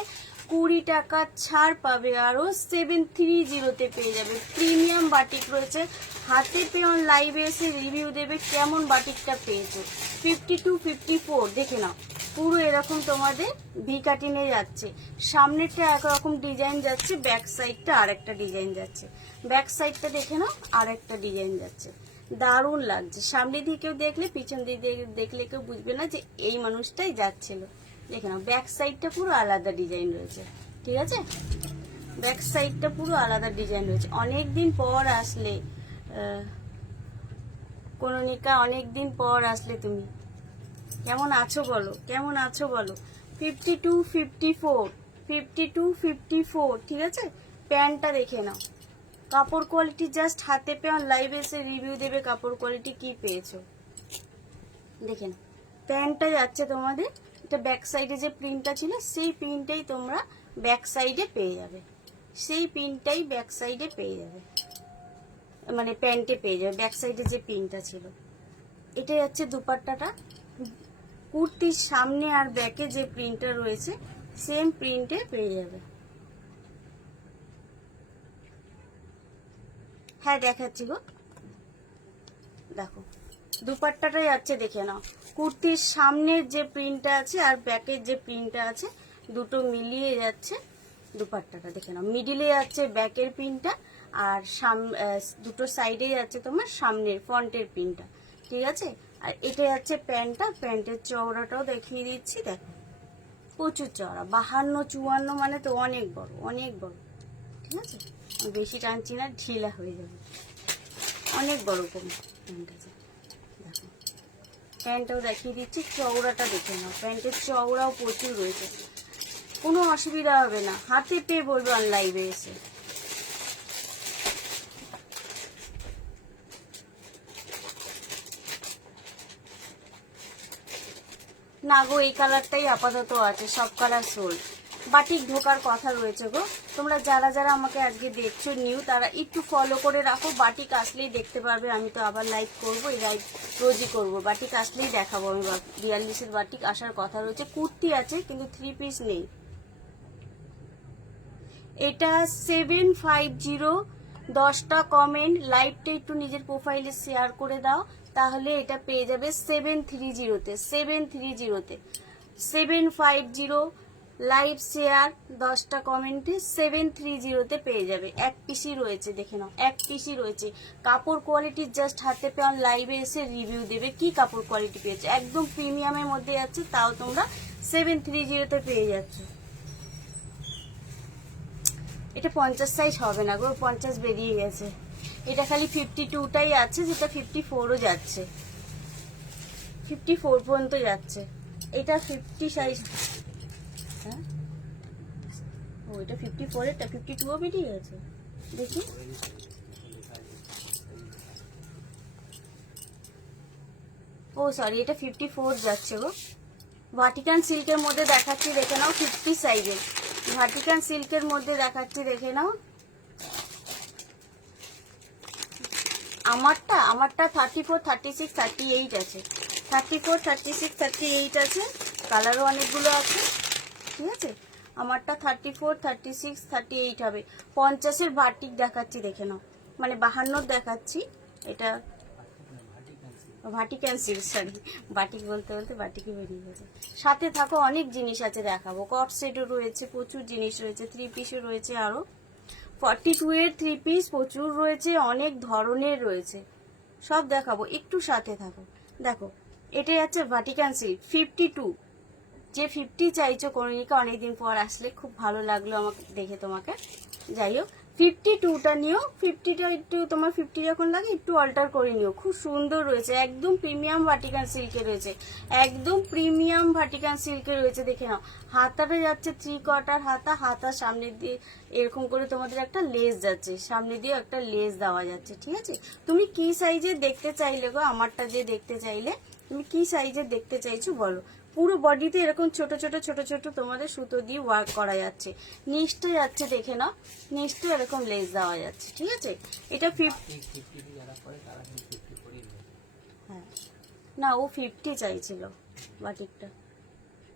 20 টাকা ছাড় পাবে, আরো 730-তে পেয়ে যাবে। প্রিমিয়াম বাটিক রয়েছে, হাতে পেয়ে অন লাইভে এসে রিভিউ দেবে কেমন বাটিকটা পেয়েছো। 52-54 দেখে নাও, পুরো এরকম তোমাদের ভি কাটিংয়ে যাচ্ছে। সামনেরটা একরকম ডিজাইন যাচ্ছে, ব্যাক সাইডটা আরেকটা ডিজাইন যাচ্ছে। ব্যাক সাইডটা দেখে নাও, আরেকটা ডিজাইন যাচ্ছে, দারুণ লাগছে। সামনে দিয়ে কেউ দেখলে, পিছন দিয়ে দেখলে কেউ বুঝবে না যে এই মানুষটাই যাচ্ছিল। দেখে নাও ব্যাক সাইডটা পুরো আলাদা ডিজাইন রয়েছে, ঠিক আছে, ব্যাক সাইডটা পুরো আলাদা ডিজাইন রয়েছে। অনেকদিন পর আসলে কোননিকা, অনেকদিন পর আসলে তুমি, কেমন আছো বলো, কেমন আছো বলো। 52-54, 52-54, ঠিক আছে। প্যান্টটা দেখে নাও, কাপড় কোয়ালিটি জাস্ট হাতে পেয়ে লাইভে এসে রিভিউ দেবে কাপড় কোয়ালিটি কি পেয়েছো। দেখেন প্যান্টটা যাচ্ছে তোমাদের, এটা ব্যাক সাইডে যে প্রিন্টটা ছিল সেই প্রিন্টটাই তোমরা ব্যাক সাইডে পেয়ে যাবে, সেই প্রিন্টটাই ব্যাক সাইডে পেয়ে যাবে, মানে প্যান্টে পেয়ে যাবে ব্যাক সাইডে যে প্রিন্টটা ছিল। এটা যাচ্ছে দুপাট্টাটা, কুর্তির সামনে আর ব্যাকে যে প্রিন্টটা রয়েছে সেম প্রিন্টে পেয়ে যাবে। হ্যাঁ দেখাচ্ছি গো, দেখো দুপাট্টাটাই যাচ্ছে দেখে নাও, কুর্তির সামনের যে প্রিন্টটা আছে আর ব্যাকের যে প্রিন্টটা আছে দুটো মিলিয়ে যাচ্ছে দুপাট্টাটা। দেখে নাও মিডিলে যাচ্ছে ব্যাকের প্রিন্টটা, আর দুটো সাইডে যাচ্ছে তোমার সামনের ফ্রন্টের প্রিন্টটা, ঠিক আছে। আর এটা যাচ্ছে প্যান্টটা, প্যান্টের চওড়াটাও দেখিয়ে দিচ্ছি, দেখো প্রচুর চওড়া, 52-54 মানে তো অনেক বড়, অনেক বড়, ঠিক আছে। বেশি টানছি না, ঢিলা হয়ে যাবে, অনেক বড় করে প্যান্ট আছে। দেখো প্যান্টটাও দেখিয়ে দিচ্ছি, চওড়াটা দেখে নাও, প্যান্টের চওড়াও প্রচুর রয়েছে, কোনো অসুবিধা হবে না, হাতে পেয়ে বলবে অন লাইভে এসে। না গো এই কালারটাই আপাতত আছে, সব কালার সোল্ড। বাটিক ঢোকার কথা রয়েছে গো, তোমরা যারা যারা আমাকে আজকে দেখছো নিউ তারা একটু ফলো করে রাখো, বাটিক আসলেই দেখতে পারবে। আমি তো আবার লাইভ করবো, এই লাইভ রোজই করবো, বাটিক আসলেই দেখাবো আমি। 42-এর বাটিক আসার কথা রয়েছে, কুর্তি আছে কিন্তু 3 পিস নেই। এটা 750, 10টা কমেন্ট লাইভটা একটু নিজের প্রোফাইলে শেয়ার করে দাও, তাহলে এটা পেয়ে যাবে 730-তে, 730-তে 750। লাইভ শেয়ার 10টা কমেন্টে 730 পেয়ে যাবে। এক পিসি রয়েছে, দেখে নাও, এক পিসি রয়েছে। কাপড় কোয়ালিটি জাস্ট হাতে পেয়ে লাইভে এসে রিভিউ দেবে কি কাপড় কোয়ালিটি পেয়েছে। একদম প্রিমিয়ামের মধ্যে যাচ্ছে, তাও তোমরা 730 পেয়ে যাচ্ছ। এটা 50 সাইজ হবে না গো, 50 বেরিয়ে গেছে। এটা খালি 52টাই আছে, যেটা 54ও যাচ্ছে, 54 পর্যন্ত যাচ্ছে। এটা 50 সাইজ। হ্যাঁ ও এটা 54, এটা 52ও বেরিয়ে গেছে, দেখি। ও সরি, এটা 54 যাচ্ছে গো। ভাটিকান সিল্কের মধ্যে দেখাচ্ছি, দেখে নাও, 50 সাইজের ভাটিকান সিল্কের মধ্যে দেখাচ্ছি, দেখে নাও। আমারটা 34, 36, 38 আছে, 34, 36, 38 আছে। কালারও অনেকগুলো আছে, ঠিক আছে। আমারটা 34, 36, 38 হবে। 50-এর বাটিক দেখাচ্ছি, দেখে নাও, মানে 52 দেখাচ্ছি। এটা ভাটিকান সিল্ক, সরি, বাটিক বলতে বলতে বাটিকে বেরিয়ে গেছে। সাথে থাকো, অনেক জিনিস আছে দেখাবো। কট সেটও রয়েছে, প্রচুর জিনিস রয়েছে। 3 পিসও রয়েছে, আরো 42 এর 3 পিস প্রচুর রয়েছে, অনেক ধরনের রয়েছে, সব দেখাবো, একটু সাথে থাকো। দেখো, এটা যাচ্ছে ভাটিকান সিল্ক 52। যে 50 চাইছো কনিকা, অনেকদিন পর আসলে খুব ভালো লাগলো আমাকে দেখে তোমাকে। যাই হোক, 52টা নিও। 50টা একটু তোমার 50 যখন লাগে একটু অল্টার করে নিও, খুব সুন্দর রয়েছে। একদম প্রিমিয়াম ভাটিকান সিল্কে রয়েছে, একদম প্রিমিয়াম ভাটিকান সিল্কে রয়েছে, দেখে নাও। হাতাটা যাচ্ছে 3 কোয়ার্টার হাতা, হাতার সামনে দিয়ে এরকম করে তোমাদের একটা লেস যাচ্ছে, সামনে দিয়ে একটা লেস দেওয়া যাচ্ছে, ঠিক আছে। তুমি কি সাইজের দেখতে চাইলে গো, আমারটা যে দেখতে চাইলে, তুমি কি সাইজের দেখতে চাইছো বলো। পুরো বডিতে এরকম ছোট ছোট ছোট ছোট তোমাদের সুতো দিয়ে ওয়ার্ক করা যাচ্ছে। নিচটা যাচ্ছে, দেখে নাও, নিচটা এরকম লেস দেওয়া যাচ্ছে, ঠিক আছে। এটা 50, হ্যাঁ না, ও 50 চাইছিল বাটিকটা,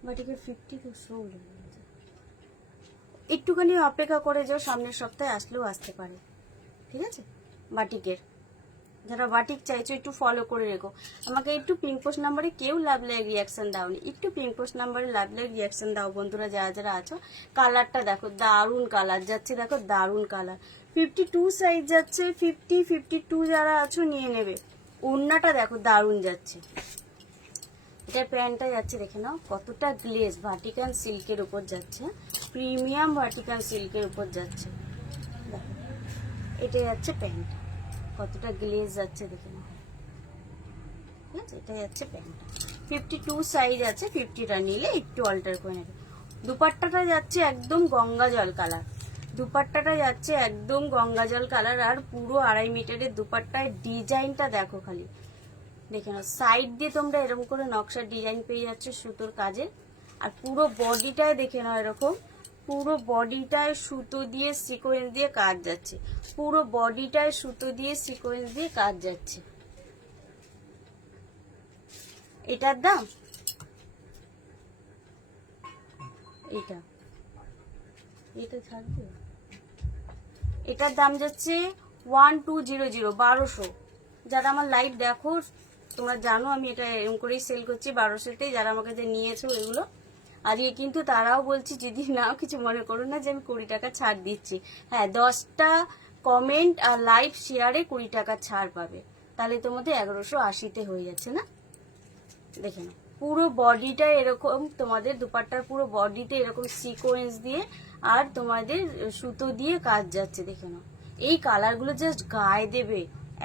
বাটিকের 50 খুব স্লো। একটুখানি অপেক্ষা করে যাও, সামনের সপ্তাহে আসলেও আসতে পারে, ঠিক আছে। বাটিকের যারা বাটিক চাইছো একটু ফলো করে রেখো। আমাকে একটু পিঙ্ক পোস্ট নাম্বারে কেউ লাভ লাইক রিয়াকশন দাওনি, একটু পিঙ্ক পোস্ট নাম্বারে লাভ লাইক রিয়াকশন দাও বন্ধুরা, যারা যারা আছো। কালারটা দেখো, দারুণ কালার যাচ্ছে, দেখো দারুণ কালার। 52 সাইজ যাচ্ছে, 50, 52 যারা আছো নিয়ে নেবে। ওড়নাটা দেখো দারুণ যাচ্ছে। এটা প্যান্টটা যাচ্ছে, দেখে নাও কতটা গ্লেজ, ভাটিকান সিল্কের উপর যাচ্ছে, প্রিমিয়াম ভাটিকান সিল্কের উপর যাচ্ছে। দেখো, এটা যাচ্ছে প্যান্ট, কতটা গ্লেজ যাচ্ছে, দেখে নাও, ঠিক আছে। এটা যাচ্ছে প্যান্ট, 52 সাইজ আছে। 50টা নিলে একটু অল্টার করে নেবে। দুপাট্টাটা যাচ্ছে একদম গঙ্গা জল কালার, দুপাট্টাটা যাচ্ছে একদম গঙ্গা জল কালার। আর পুরো 2.5 মিটারের দুপাট্টায় ডিজাইনটা দেখো খালি, দেখে নাও। সাইড দিয়ে তোমরা এরকম করে নকশার ডিজাইন পেয়ে যাচ্ছে সুতোর কাজে। আর পুরো বডিটায় দেখে নাও এরকম, পুরো বডিটায় সুতো দিয়ে সিকোয়েন্স দিয়ে কাজ যাচ্ছে, পুরো বডিটায় সুতো দিয়ে সিকোয়েন্স দিয়ে কাজ যাচ্ছে। এটার দাম, এটা এটা ছাড়বে, এটার দাম যাচ্ছে 1200, 1200। যারা আমার লাইভ দেখো তোমরা জানো আমি এটা এরকম করেই সেল করছি 1200তেই। যারা আমাকে যে নিয়েছো এগুলো আজকে কিন্তু তারাও বলছি, যদি নাও কিছু মনে করো না যে আমি 20 টাকা ছাড় দিচ্ছি। হ্যাঁ, 10টা কমেন্ট আর লাইভ শেয়ারে 20 টাকা ছাড় পাবে, তাহলে তোমাদের 1180তে হয়ে যাচ্ছে না। দেখে নাও, পুরো বডিটা এরকম, তোমাদের দুপাট্টার পুরো বডিতে এরকম সিকোয়েন্স দিয়ে আর তোমাদের সুতো দিয়ে কাজ যাচ্ছে, দেখে নাও। এই কালারগুলো জাস্ট গায়ে দেবে,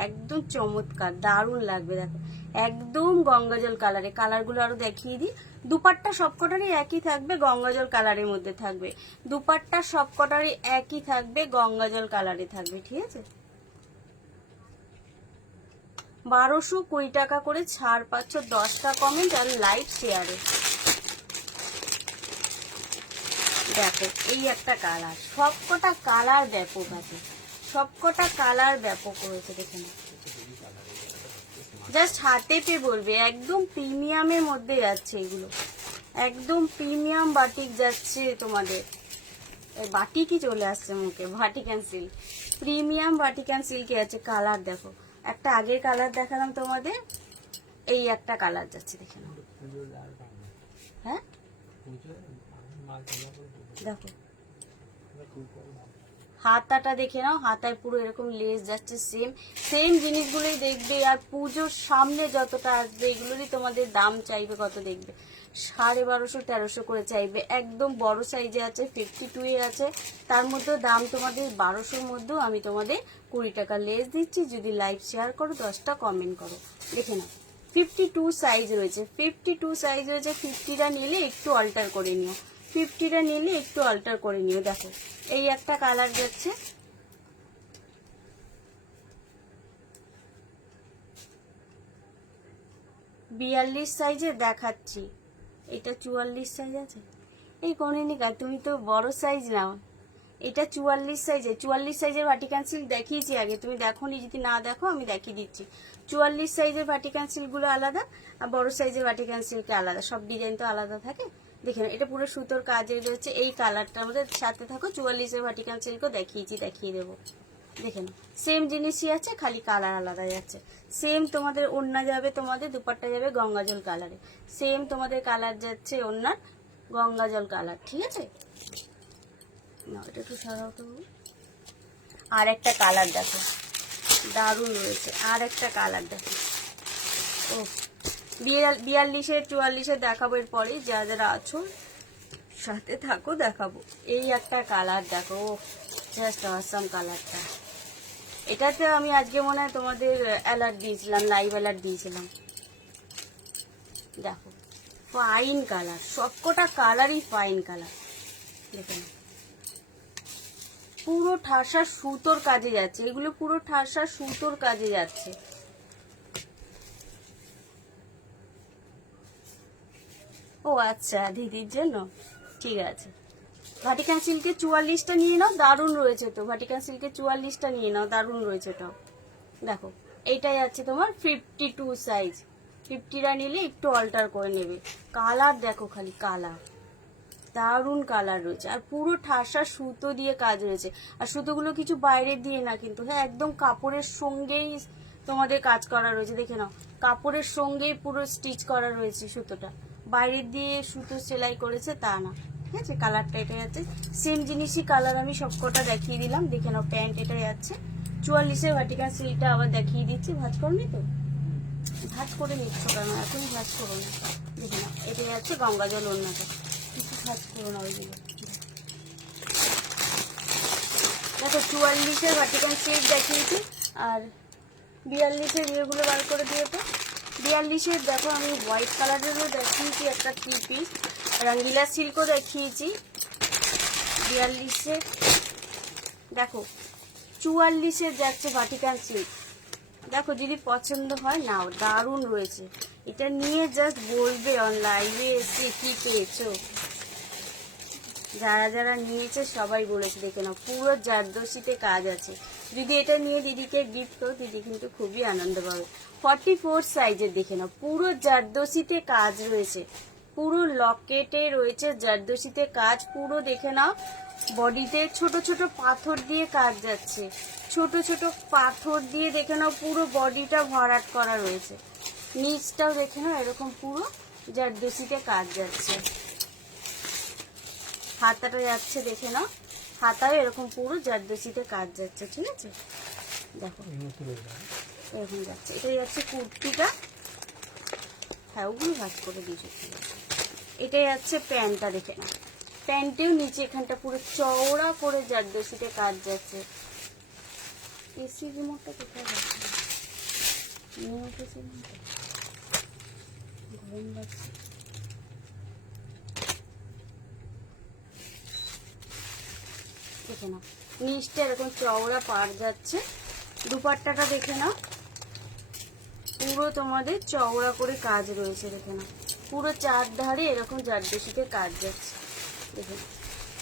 একদম চমৎকার, দারুণ লাগবে। দেখো, একদম গঙ্গাজল কালারে, কালারগুলো আরো দেখিয়ে দিই। দুপাট্টা সবকটারই একই থাকবে, গঙ্গাজল কালারের মধ্যে থাকবে। দুপাট্টা সবকটারই একই থাকবে, গঙ্গাজল কালারে থাকবে, ঠিক আছে। 1220 টাকা করে ছাড় পাচ্ছ 10টা কমেন্ট আর লাইভ শেয়ারে। দেখো, এই একটা কালার, সবকটা কালার ব্যাপক আছে, সবকটা কালার ব্যাপক রয়েছে, দেখে না। জাস্ট হাতে পেয়ে বলবে, একদম প্রিমিয়ামের মধ্যে যাচ্ছে এগুলো, একদম প্রিমিয়াম বাটিক যাচ্ছে তোমাদের। বাটিকই চলে আসছে মুখে, ভাটিকান সিল্ক, প্রিমিয়াম ভাটিকান সিল্কে আছে। কালার দেখো, একটা আগের কালার দেখালাম তোমাদের, এই একটা কালার যাচ্ছে, দেখে নাও। হ্যাঁ, দেখো হাতাটা দেখে নাও, হাতায় পুরো এরকম লেস যাচ্ছে, সেম সেম জিনিসগুলোই দেখবে। আর পুজোর সামনে যতটা আসবে এগুলোরই তোমাদের দাম চাইবে কত দেখবে, 1250-1300 করে চাইবে। একদম বড় সাইজে আছে, 52 এ আছে, তার মধ্যে দাম তোমাদের 1200-র মধ্যেও আমি তোমাদের 20 টাকা লেস দিচ্ছি। যদি লাইভ শেয়ার করো, 10টা কমেন্ট করো। দেখে নাও 52 সাইজ রয়েছে, 52 সাইজ রয়েছে। 50টা নিলে একটু অল্টার করে নিও, 50টা নিলে একটু অল্টার করে নিও। দেখো এই একটা কালার যাচ্ছে, 42 সাইজে দেখাচ্ছি। এটা 44 সাইজ আছে। এই কনিনিকা তুমি তো বড় সাইজ নাও, এটা 44 সাইজে। 44 সাইজের ভাটিকান সিল্ক দেখিয়েছি আগে, তুমি দেখোনি, যদি না দেখো আমি দেখিয়ে দিচ্ছি। 44 সাইজের ভাটিকান সিল্কগুলো আলাদা, আর বড় সাইজের ভাটিকান সিল্ক আলাদা, সব ডিজাইন তো আলাদা থাকে। দেখে নাও এটা পুরো সুতোর কাজে রয়েছে। এই কালারটার মধ্যে সাথে থাকো 44-এর ভাটিকান সিল্কও দেখিয়েছি, দেখিয়ে দেবো। দেখে নাও সেম জিনিসই আছে, খালি কালার আলাদা যাচ্ছে। সেম তোমাদের ওড়না যাবে, তোমাদের দুপাট্টা যাবে গঙ্গাজল কালারে। সেম তোমাদের কালার যাচ্ছে ওড়নার গঙ্গাজল কালার, ঠিক আছে। না এটা একটু সরাও তো। আর একটা কালার দেখো, দারুণ রয়েছে। আর একটা কালার দেখো, ও 42-এর 44-এর দেখাবো এরপরে। যারা যারা আছো সাথে থাকো, দেখাবো। এই একটা কালার দেখো, জাস্ট অসাম কালারটা। এটাতে আমি আজকে মনে হয় তোমাদের অ্যালার্ট দিয়েছিলাম, লাইভ অ্যালার্ট দিয়েছিলাম। দেখো ফাইন কালার, সবকটা কালারই ফাইন কালার। দেখুন পুরো ঠাসা সুতোর কাজে যাচ্ছে, এগুলো পুরো ঠাসা সুতোর কাজে যাচ্ছে। ও আচ্ছা, দিদির জন্য, ঠিক আছে। ভাটিকান সিল্কের 44টা নিয়ে নাও, দারুণ রয়েছে তো। ভাটিকান সিল্কের 44টা নিয়ে নাও, দারুণ রয়েছে তো। দেখো এইটাই আছে তোমার 52 সাইজ। 50টা নিলে একটু অল্টার করে নেবে। কালার দেখো, খালি কালার, দারুণ কালার রয়েছে। আর পুরো ঠাসা সুতো দিয়ে কাজ রয়েছে। আর সুতোগুলো কিছু বাইরে দিয়ে না কিন্তু, হ্যাঁ একদম কাপড়ের সঙ্গেই তোমাদের কাজ করা রয়েছে। দেখে নাও কাপড়ের সঙ্গেই পুরো স্টিচ করা রয়েছে সুতোটা, বাইরে দিয়ে সুতো সেলাই করেছে তা না, ঠিক আছে। কালারটা এটাই আছে, সেম জিনিসই কালার আমি সবকটা দেখিয়ে দিলাম। দেখে নাও প্যান্ট এটাই আছে। 44-এর ভাটিকান সিল্কটা আবার দেখিয়ে দিচ্ছি। ভাঁজ করনি তো, ভাঁজ করে নিচ্ছ কেন, এখনই ভাঁজ করো না। দেখে নাও এটাই আছে গঙ্গাজল ওড়নাটা, কিছু ভাঁজ করো না ওইগুলো। দেখো 44-এর ভাটিকান সিল্ক দেখিয়েছি, আর 42-এর ইয়েগুলো বার করে দিয়েছে। 42-এর দেখো আমি হোয়াইট কালারেরও দেখিয়েছি একটা 3 পিস, রঙ্গিলা সিল্কও দেখিয়েছি। 42-এর দেখো, 44-এর যাচ্ছে ভাটিকান সিল্ক। দেখো যদি পছন্দ হয় নাও, দারুণ রয়েছে। এটা নিয়ে জাস্ট বলবে অন লাইভে এসে কি পেয়েছো। যারা যারা নিয়েছে সবাই বলেছে। দেখে নাও পুরো জারদোসিতে কাজ আছে। যদি এটা নিয়ে দিদিকে গিফট করো, দিদি কিন্তু খুবই আনন্দ পাবে। 44 সাইজের দেখে নাও, পুরো জারদোসিতে কাজ রয়েছে, পুরো লকেটে রয়েছে জারদোসিতে কাজ পুরো। দেখে নাও বডিতে ছোট ছোট পাথর দিয়ে কাজ যাচ্ছে, ছোট ছোট পাথর দিয়ে দেখে নাও পুরো বডিটা ভরাট করা রয়েছে। নিচটাও দেখে নাও এরকম পুরো জারদোসিতে কাজ যাচ্ছে। হাতাটা যাচ্ছে দেখে নাও, হাতাও এরকম পুরো জারদোসিতে কাজ যাচ্ছে, ঠিক আছে। দেখো এরকম যাচ্ছে। এটাই যাচ্ছে কুর্তিটা, হ্যাঁ ওগুলো ভাঁজ করে দিয়েছে। এটাই যাচ্ছে প্যান্টটা, দেখে নাও প্যান্টেও নিচে এখানটা পুরো চওড়া করে জারদোসিতে কাজ যাচ্ছে। এসি রিমোটটা কোথায় যাচ্ছে, নিয়ে উঠেছে গরম লাগছে। দেখে নাও নিচটা এরকম চওড়া পাড় যাচ্ছে। দুপাট্টাটা দেখে নাও পুরো তোমাদের চওড়া করে কাজ রয়েছে। দেখে নাও পুরো চারধারে এরকম জারদোসিতে কাজ যাচ্ছে। দেখে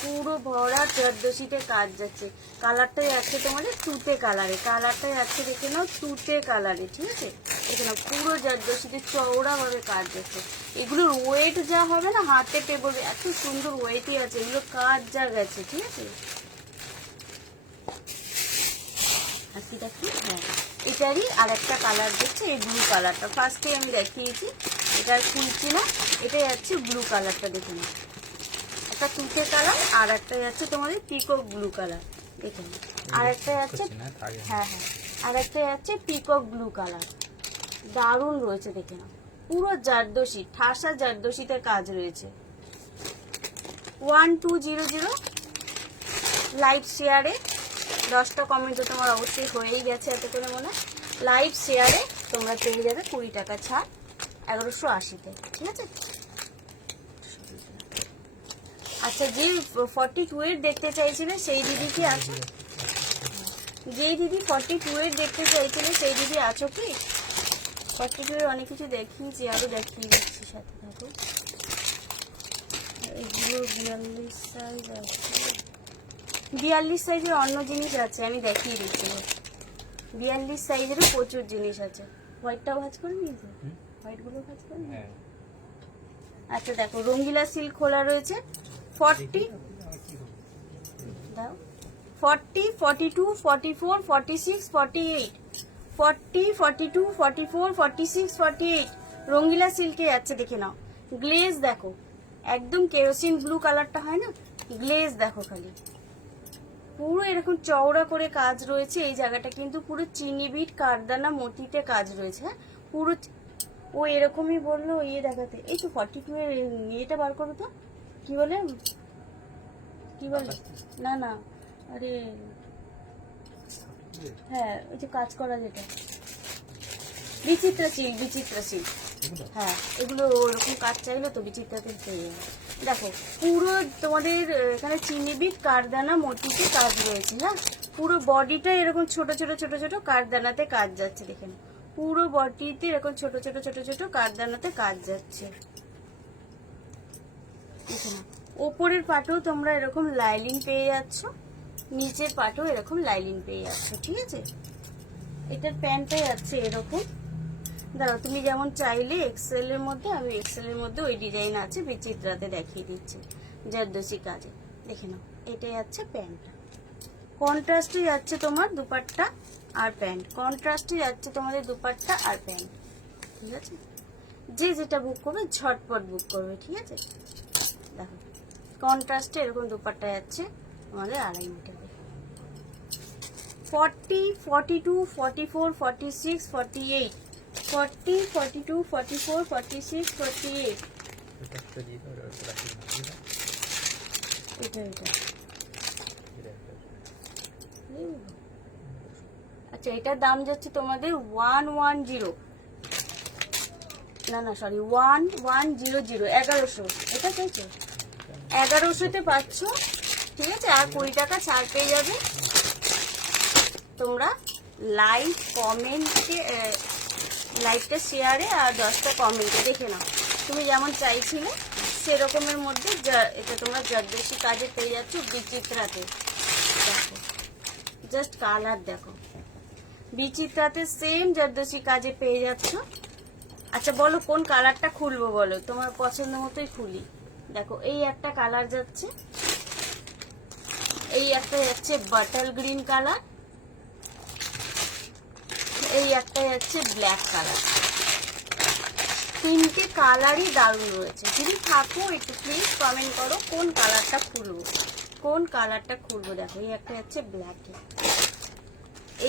পুরো ভরা জারদোসিতে কাজ যাচ্ছে। কালারটাই আছে তোমাদের তুতে কালারে, কালারটাই আছে দেখে নাও তুতে কালারে, ঠিক আছে। দেখে নাও পুরো জারদোসিতে চওড়া ভাবে কাজ যাচ্ছে। এগুলোর ওয়েট যা হবে না হাতে পেবো, এত সুন্দর ওয়েটই আছে, এগুলো কাজ যা গেছে, ঠিক আছে। হ্যাঁ এটারই আর একটা কালার দিচ্ছে, এই ব্লু কালারটা ফার্স্টে আমি দেখিয়েছি, এটা খুলছি না। এটাই আছে ব্লু কালারটা, দেখে নাও একটা তুতে কালার, আর একটা যাচ্ছে তোমাদের পিকক ব্লু কালার। দেখুন, আর একটা যাচ্ছে, হ্যাঁ হ্যাঁ, আর একটা যাচ্ছে পিকক ব্লু কালার। দারুণ রয়েছে, দেখে নাও। পুরো জারদোসি, ঠাসা জারদোসিতে কাজ রয়েছে। 1200 লাইভ শেয়ারে 10টা কমেন্ট তোমার অবশ্যই হয়েই গেছে এত করে মনে হয়। লাইভ শেয়ারে তোমরা পেয়ে যাবে 20 টাকা ছাড় 1180-তে, ঠিক আছে। আচ্ছা, যে 42 এর দেখতে চাইছিলে সেই দিদি কি আছো? যেই দিদি 42 এর দেখতে চাইছিলে সেই দিদি আছো কি? 42 এর অনেক কিছু দেখিয়েছি, আরো দেখিয়ে দিচ্ছি, সাথে থাকো। এগুলো 42 সাইজ আছে, 42 সাইজের অন্য জিনিস আছে, আমি দেখিয়ে দিচ্ছি। 42 সাইজেরও প্রচুর জিনিস আছে। হোয়াইটটাও ভাঁজ করে নিয়েছে, হোয়াইটগুলো ভাঁজ করে নিয়েছে। আচ্ছা দেখো, রঙ্গিলা সিল্ক খোলা রয়েছে। 40 দাও, 40, 42, 44, 46, 48, 40, 42, 44, 46, 48 রঙ্গিলা সিল্কে যাচ্ছে, দেখে নাও। গ্লেজ দেখো, একদম কেরোসিন ব্লু কালারটা হয় না, গ্লেজ দেখো খালি। পুরো এরকম চওড়া করে কাজ রয়েছে। এই জায়গাটা কিন্তু পুরো চিনি বিট কারদানা মতিতে কাজ রয়েছে। হ্যাঁ, পুরো ও এরকমই বললো ইয়ে দেখাতে। এই তো 42 এর ইয়েটা বার করো তো, কি বলে, কি বলে, না না, আরে হ্যাঁ, ওই যে কাজ করা যেটা, বিচিত্রা সিল্ক, বিচিত্রা সিল্ক। হ্যাঁ, এগুলো ওরকম কাজ চাইলো তো বিচিত্রাতে পেয়ে যাবে। দেখো, পুরো তোমাদের এখানে চিনি বিট কারদানা মতিতে কাজ রয়েছে। হ্যাঁ, পুরো বডিটা এরকম ছোট ছোট ছোট ছোট কারদানাতে কাজ যাচ্ছে, দেখেন। পুরো বডিতে এরকম ছোট ছোট ছোট ছোট কারদানাতে কাজ যাচ্ছে, দেখে না। ওপরের পাটেও তোমরা এরকম লাইলিং পেয়ে যাচ্ছ, নিচের পাটেও এরকম লাইলিং পেয়ে যাচ্ছ, ঠিক আছে। এটার প্যান্টটা যাচ্ছে এরকম। দাঁড়াও, তুমি যেমন চাইলে এক্সেল এর মধ্যে, আমি এক্সেল এর মধ্যে ওই ডিজাইন আছে, বিচিত্রাতে দেখিয়ে দিচ্ছি জারদোসি কাজে, দেখে নাও। এটাই যাচ্ছে প্যান্টটা। কন্ট্রাস্টে যাচ্ছে তোমার দুপাট্টা আর প্যান্ট, কন্ট্রাস্টে যাচ্ছে তোমাদের দুপাট্টা আর প্যান্ট, ঠিক আছে। যে যেটা বুক করবে ঝটপট বুক করবে, ঠিক আছে। দেখো, কন্ট্রাস্টে এরকম দুপাট্টা যাচ্ছে আমাদের 2.5 মিটারে। 40, 42, 44, 46, 48, 40, 42, 44, 46, 48। আচ্ছা, এটার দাম যাচ্ছে তোমাদের 110, না না সরি 1100, 1100। এটা চাইছো 1100-তে পাচ্ছ, ঠিক আছে। আর 20 টাকা ছাড় পেয়ে যাবে তোমরা লাইভ কমেন্টে, লাইভটা শেয়ারে আর 10টা কমেন্টে, দেখে নাও। তুমি যেমন চাইছিলে সেরকমের মধ্যে এটা তোমরা জারদোসি কাজে পেয়ে যাচ্ছ বিচিত্রাতে। দেখো, জাস্ট কালার দেখো, বিচিত্রাতে সেম জারদোসি কাজে পেয়ে যাচ্ছ। আচ্ছা বলো কোন কালারটা খুলবো, বলো, তোমার পছন্দ মতোই খুলি। দেখো, এই একটা কালার যাচ্ছে, এই একটা যাচ্ছে বাটার গ্রিন কালার, এই একটা যাচ্ছে ব্ল্যাক কালার। তিনটে কালারই দারুণ রয়েছে। যদি থাকো একটু প্লিজ কমেন্ট করো কোন কালারটা খুলবো, কোন কালারটা খুলবো। দেখো, এই একটা যাচ্ছে ব্ল্যাক,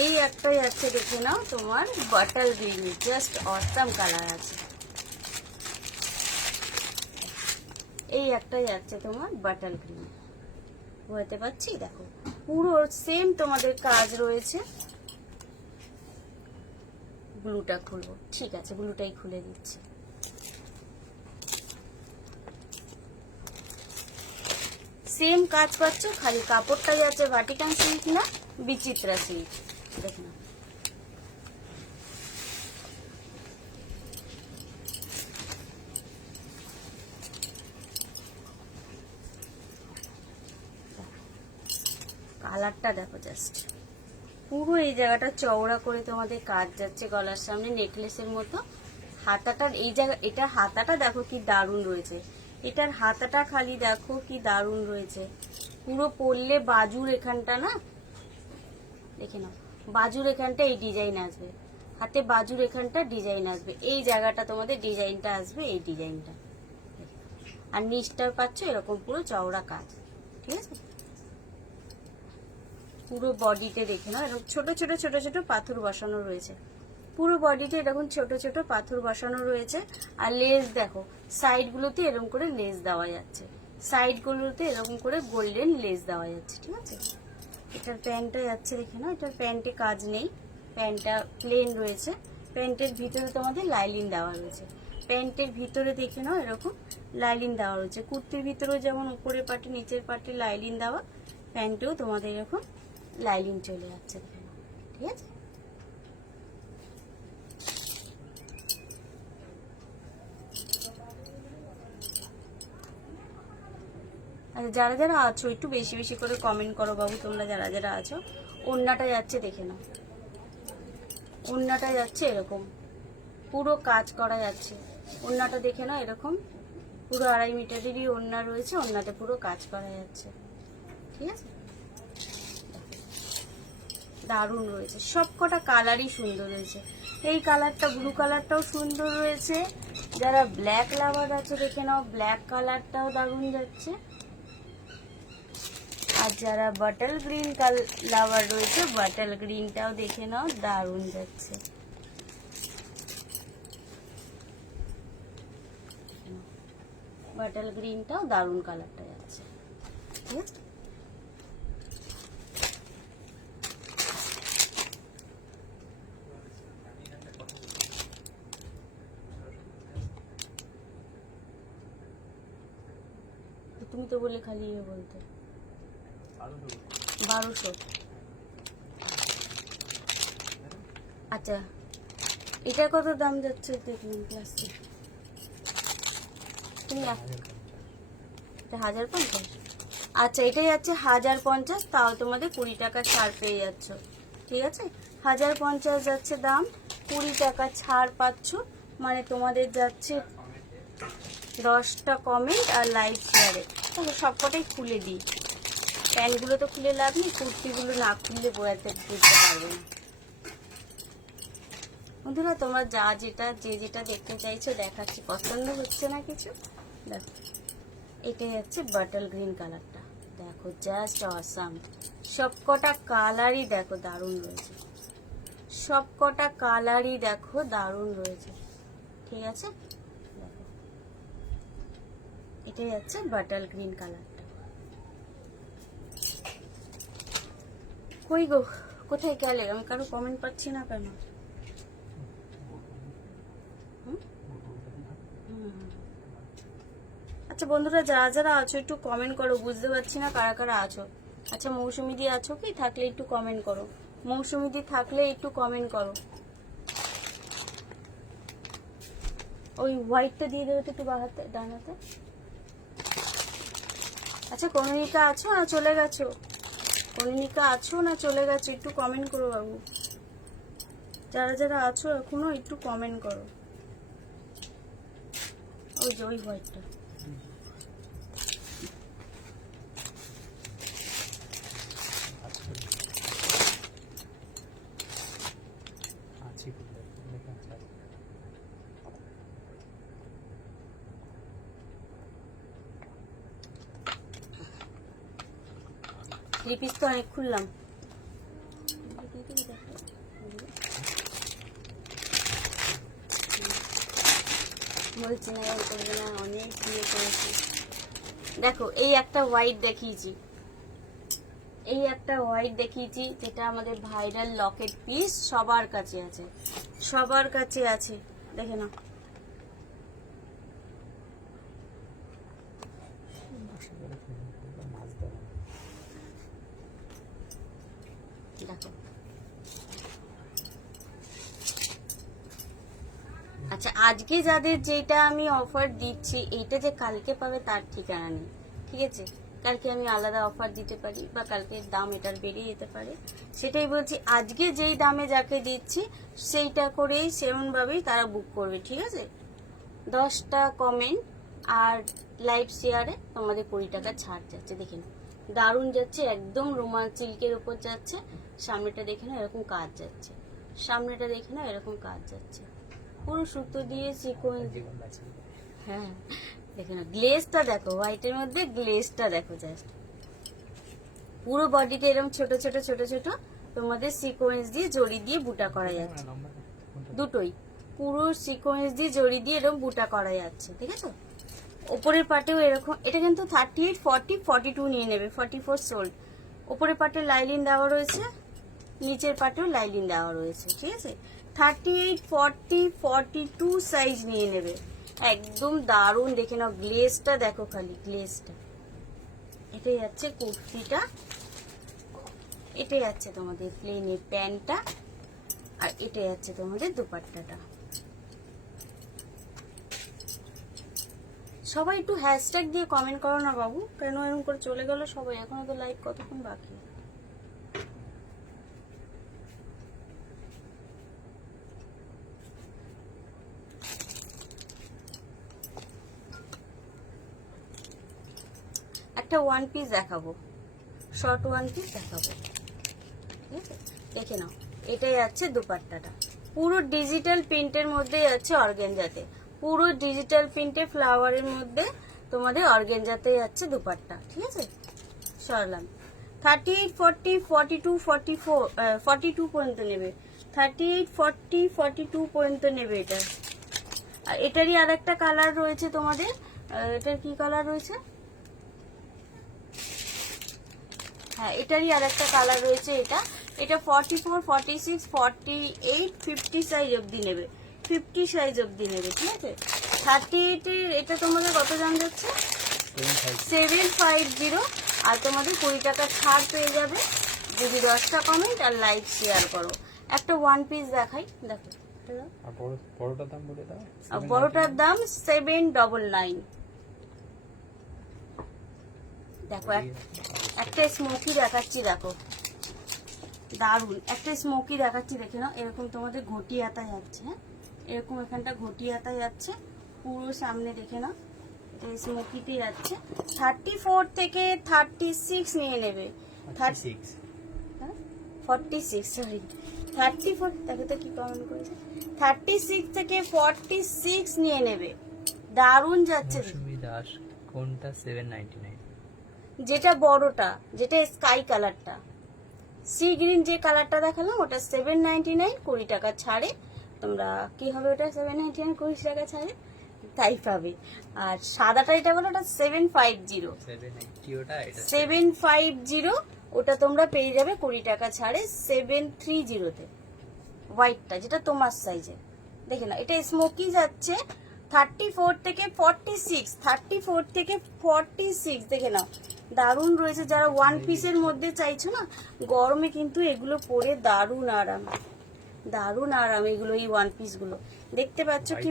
এই একটা যাচ্ছে দেখে নাও তোমার butter green, just awesome colour আছে। এই একটা যাচ্ছে তোমার বাটার গ্রিন, বুঝতে পারছি। দেখো, পুরো সেম তোমাদের কাজ রয়েছে। ব্লুটা খুলবো, ঠিক আছে, ব্লুটাই খুলে দিচ্ছি। সেম কাজ পাচ্ছ, খালি কাপড়টা যাচ্ছে ভাটিকান সিল্ক না বিচিত্রা সিল্ক, দেখে নাও। কালারটা দেখো, জাস্ট পুরো এই জায়গাটা চওড়া করে তোমাদের কাজ যাচ্ছে গলার সামনে নেকলেসের মতো। হাতাটার এই জায়গা, এটার হাতাটা দেখো কি দারুণ রয়েছে, এটার হাতাটা খালি দেখো কি দারুণ রয়েছে। পুরো পরলে বাজুর এখানটা না, দেখে নাও, বাজুর এখানটা এই ডিজাইন আসবে, হাতে বাজুর এখানটা ডিজাইন আসবে, এই জায়গাটা তোমাদের ডিজাইনটা আসবে, এই ডিজাইনটা আর নিচটা পাচ্ছ এরকম পুরো চওড়া কাজ, ঠিক আছে। পুরো বডিতে দেখে নাও এরকম ছোট ছোট ছোট ছোট পাথর বসানো রয়েছে, পুরো বডিতে এরকম ছোট ছোট পাথর বসানো রয়েছে। আর লেস দেখো, সাইডগুলোতে এরকম করে লেস দেওয়া যাচ্ছে, সাইডগুলোতে এরকম করে গোল্ডেন লেস দেওয়া যাচ্ছে, ঠিক আছে। এটার প্যান্টটা যাচ্ছে দেখে নাও, এটার প্যান্টে কাজ নেই, প্যান্টটা প্লেন রয়েছে। প্যান্টের ভিতরে তোমাদের লাইলিন দেওয়া রয়েছে, প্যান্টের ভিতরে দেখে নাও এরকম লাইলিন দেওয়া রয়েছে। কুর্তির ভিতরেও যেমন উপরের পাটে নিচের পাটে লাইলিন দেওয়া, প্যান্টেও তোমাদের এরকম লাইলিন চলে যাচ্ছে দেখে নাও, ঠিক আছে। আচ্ছা, যারা যারা আছো একটু বেশি বেশি করে কমেন্ট করো বাবু, তোমরা যারা যারা আছো। ওড়নাটা যাচ্ছে দেখে নাও, ওড়নাটা যাচ্ছে এরকম পুরো কাজ করা যাচ্ছে। ওড়নাটা দেখে নাও এরকম পুরো 2.5 মিটারেরই ওড়না রয়েছে, ওড়নাতে পুরো কাজ করা যাচ্ছে, ঠিক আছে। দারুণ রয়েছে, সবকটা কালারই সুন্দর রয়েছে। এই কালারটা, ব্লু কালারটাও সুন্দর রয়েছে। যারা ব্ল্যাক লাভার আছে দেখে নাও, ব্ল্যাক কালারটাও দারুণ যাচ্ছে। আর যারা বাটল গ্রিন লাভার রয়েছে, বাটল গ্রিনটাও দেখে নাও দারুণ যাচ্ছে। বাটল গ্রিনটাও দারুণ কালারটা যাচ্ছে, ঠিক আছে। তুমি তো বলে খালি বলতে 1200। আচ্ছা, এটা কত দাম যাচ্ছে দেখুন প্লাস্টিক? তুমি 1050। আচ্ছা, এটাই যাচ্ছে 1050, তাও তোমাদের 20 টাকা ছাড় পেয়ে যাচ্ছ, ঠিক আছে। 1050 যাচ্ছে দাম, 20 টাকা ছাড় পাচ্ছ, মানে তোমাদের যাচ্ছে 10টা কমেন্ট আর লাইক শেয়ারে। তাহলে সবকটাই খুলে দিই, প্যান্টগুলো তো খুলে লাভ নেই, কুর্তিগুলো না খুললে বুঝতে পারবে না। বন্ধুরা তোমরা যে যেটা দেখতে চাইছো দেখাচ্ছি, পছন্দ হচ্ছে না কিছু দেখো। এটাই হচ্ছে বাটল গ্রিন কালারটা, দেখো জাস্ট অসাম। সবকটা কালারই দেখো দারুণ রয়েছে, সবকটা কালারই দেখো দারুণ রয়েছে, ঠিক আছে। দেখো এটাই হচ্ছে বাটল গ্রিন কালারটা। কই গো, কোথায় গেলে? আমি কারো কমেন্ট পাচ্ছি না কেন? আচ্ছা বন্ধুরা, যারা যারা আছো একটু কমেন্ট করো, বুঝতে পারছি না কারা কারা আছো। আচ্ছা, মৌসুমি দি আছো কি? থাকলে একটু কমেন্ট করো, মৌসুমি দি থাকলে একটু কমেন্ট করো। ওই হোয়াইটটা দিয়ে দেবে তো একটু বাহাতে, ডানাতে। আচ্ছা, কনিকা আছো না চলে গেছো? কনিকা আছো না চলে গেছো? একটু কমেন্ট করো বাবু, যারা যারা আছো এখনো একটু কমেন্ট করো। ওই যে ওই হোয়াইটটা। থ্রি পিস তো অনেক খুললাম, বলছি না এরকম করবে না, অনেক বিয়ে করেছি। দেখো এই একটা হোয়াইট দেখিয়েছি, এই একটা হোয়াইট দেখিয়েছি, যেটা আমাদের ভাইরাল লকেট পিস, সবার কাছে আছে, সবার কাছে আছে, দেখে না। দেখো আচ্ছা, আজকে যাদের যেটা আমি অফার দিচ্ছি, এইটা যে কালকে পাবে তার ঠিকানা নেই, ঠিক আছে। কালকে আমি আলাদা অফার দিতে পারি, বা কালকে দাম এটার বেড়ে যেতে পারে, সেটাই বলছি। আজকে যেই দামে যাকে দিচ্ছি সেইটা করেই সেমনভাবেই তারা বুক করবে, ঠিক আছে। 10টা কমেন্ট আর লাইভ শেয়ারে তোমাদের 20 টাকা ছাড় যাচ্ছে, দেখে নাও দারুণ যাচ্ছে, একদম রুমাল সিল্কের উপর যাচ্ছে। সামনেটা দেখে নাও এরকম কাজ যাচ্ছে, সামনেটা দেখে নাও এরকম কাজ যাচ্ছে, পুরো সুতো দিয়ে সিকোয়েন্স। হ্যাঁ, দেখে না গ্লেজটা দেখো, হোয়াইটের মধ্যে গ্লেজটা দেখো জাস্ট। পুরো বডিতে এরকম ছোট ছোট ছোট ছোট তোমাদের সিকোয়েন্স দিয়ে জড়ি দিয়ে বুটা করা যাচ্ছে, দুটোই পুরো সিকোয়েন্স দিয়ে জড়ি দিয়ে এরকম বুটা করা যাচ্ছে, ঠিক আছে। উপরের পাটেও এরকম, এটা কিন্তু 38, 40, 42 নিয়ে নেবে, 44 সোল্ড। উপরের পাটে লাইলিন দেওয়া রয়েছে, নিচের পাটেও লাইলিন দেওয়া রয়েছে, ঠিক আছে। 38, 40, 42 সাইজ নিয়ে নেবে, একদম দারুণ। দেখে নাও গ্লেজটা দেখো, খালি গ্লেজটা। এটাই যাচ্ছে কুর্তিটা, এটাই যাচ্ছে তোমাদের প্লেনের প্যান্টটা, আর এটাই যাচ্ছে তোমাদের দুপাট্টাটা। সবাই একটু হ্যাশট্যাগ দিয়ে কমেন্ট করো না বাবু, কেন এরকম করে চলে গেল সবাই? এখনো তো লাইভ কতক্ষণ বাকি। একটা ওয়ান পিস দেখাবো, শর্ট ওয়ান পিস দেখাবো, ঠিক আছে। দেখে নাও, এটাই যাচ্ছে দুপাট্টাটা, পুরো ডিজিটাল প্রিন্টের মধ্যে যাচ্ছে অর্গানজাতে, পুরো ডিজিটাল প্রিন্টে ফ্লাওয়ারের মধ্যে তোমাদের অর্গানজাতে যাচ্ছে দুপাট্টা, ঠিক আছে। সরলাম 38, 40, 42, 44, 42 পর্যন্ত নেবে, 38, 40, 42 পর্যন্ত নেবে এটা। আর এটারই আর একটা কালার রয়েছে তোমাদের, এটার কি কালার রয়েছে? হ্যাঁ, এটারই আর একটা কালার রয়েছে, এটা 44, 46, 48, 50 সাইজ অবধি নেবে, 50 সাইজ অবধি নেবে, ঠিক আছে। 38 এর এটা তোমাদের কত দাম যাচ্ছে? 750। আর তোমাদের 20 টাকা ছাড় পেয়ে যাবে যদি 10টা কমেন্ট আর লাইক শেয়ার করো। একটা ওয়ান পিস দেখাই, দেখো বড়টার দাম 799। দেখো একটা স্মোকি দেখাচ্ছি, দেখো দারুন একটা স্মোকি দেখাচ্ছি, দেখে নাও। এরকম তোমাদের ঘটি হাতা যাচ্ছে, হ্যাঁ এরকম এখানটা ঘটি হাতা যাচ্ছে, পুরো সামনে দেখে নাও, এটা স্মোকিতে যাচ্ছে। 34 থেকে 36 নিয়ে নেবে, 46 সরি 34, দেখো তো কি কমেন্ট করেছে, 36 থেকে 46 নিয়ে নেবে, দারুন যাচ্ছে। কোনটা 799? যেটা বড়টা, যেটা স্কাই কালারটা, সি গ্রিন যে কালারটা দেখালাম ওটা 799, 20 টাকা ছাড়ে। তোমরা কি হবে ওটা 799 20 টাকা ছাড়ে তাই পাবে। আর সাদাটা এটা বলো, ওটা 750, 750 ওটা তোমরা পেয়ে যাবে 20 টাকা ছাড়ে 730-তে। হোয়াইটটা যেটা তোমার সাইজে, দেখে না এটা স্মোকি যাচ্ছে 34 থেকে 46, 34 থেকে 46, দেখে নাও দারুণ রয়েছে। যারা ওয়ান পিসের মধ্যে চাইছো না, গরমে কিন্তু এগুলো পরে দারুণ আরাম, দারুণ আরাম এগুলো, এই ওয়ান পিস গুলো দেখতে পাচ্ছ কি।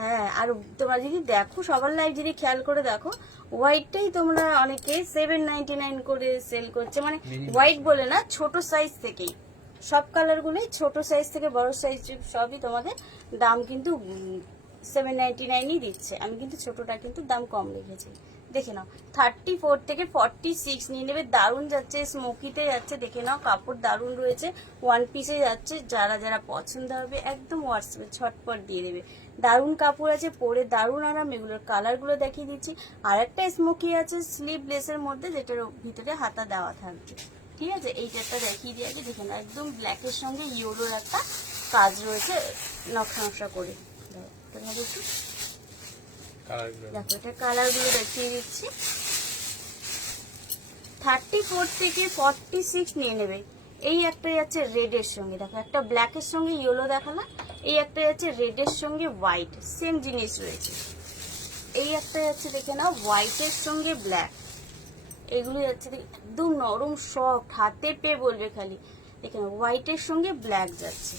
হ্যাঁ, আর তোমরা যদি দেখো সবার লাইভ যদি খেয়াল করে দেখো, হোয়াইটটাই তোমরা অনেকে 799 করে সেল করছে, মানে হোয়াইট বলে না, ছোট সাইজ থেকেই সব কালার গুলোই, ছোট সাইজ থেকে বড় সাইজ সবই তোমাদের দাম কিন্তু 799ই দিচ্ছে। আমি কিন্তু ছোটটা কিন্তু দাম কম রেখেছি, দেখে নাও। 34 থেকে 46 নিয়ে নেবে, দারুণ যাচ্ছে, স্মোকিতে যাচ্ছে, দেখে নাও কাপড় দারুণ রয়েছে, ওয়ান পিসে যাচ্ছে। যারা যারা পছন্দ হবে একদম হোয়াটসঅ্যাপে ছটপট দিয়ে দেবে, দারুণ কাপড় আছে, পরে দারুণ আরাম। এগুলোর কালারগুলো দেখিয়ে দিচ্ছি। আর একটা স্মোকি আছে স্লিভলেসের মধ্যে, যেটার ভিতরে হাতা দেওয়া থাকবে, ঠিক আছে। এইটা দেখিয়ে দিয়েছে, দেখে নাও একদম ব্ল্যাকের সঙ্গে ইয়েলোর একটা কাজ রয়েছে নকশা নকশা করে। দেখো এটা কালার গুলো দেখিয়ে দিচ্ছি। 34 থেকে 46 নিয়ে নেবে। এই একটা যাচ্ছে রেড এর সঙ্গে, দেখো একটা ব্ল্যাক এর সঙ্গে ইয়েলো দেখালাম, এই একটা যাচ্ছে রেড এর সঙ্গে হোয়াইট, সেম জিনিস রয়েছে। এই একটা যাচ্ছে দেখে নাও হোয়াইট এর সঙ্গে ব্ল্যাক, এগুলো যাচ্ছে একদম নরম সফট, হাতে পেয়ে বলবে খালি। দেখে নাও হোয়াইট এর সঙ্গে ব্ল্যাক যাচ্ছে।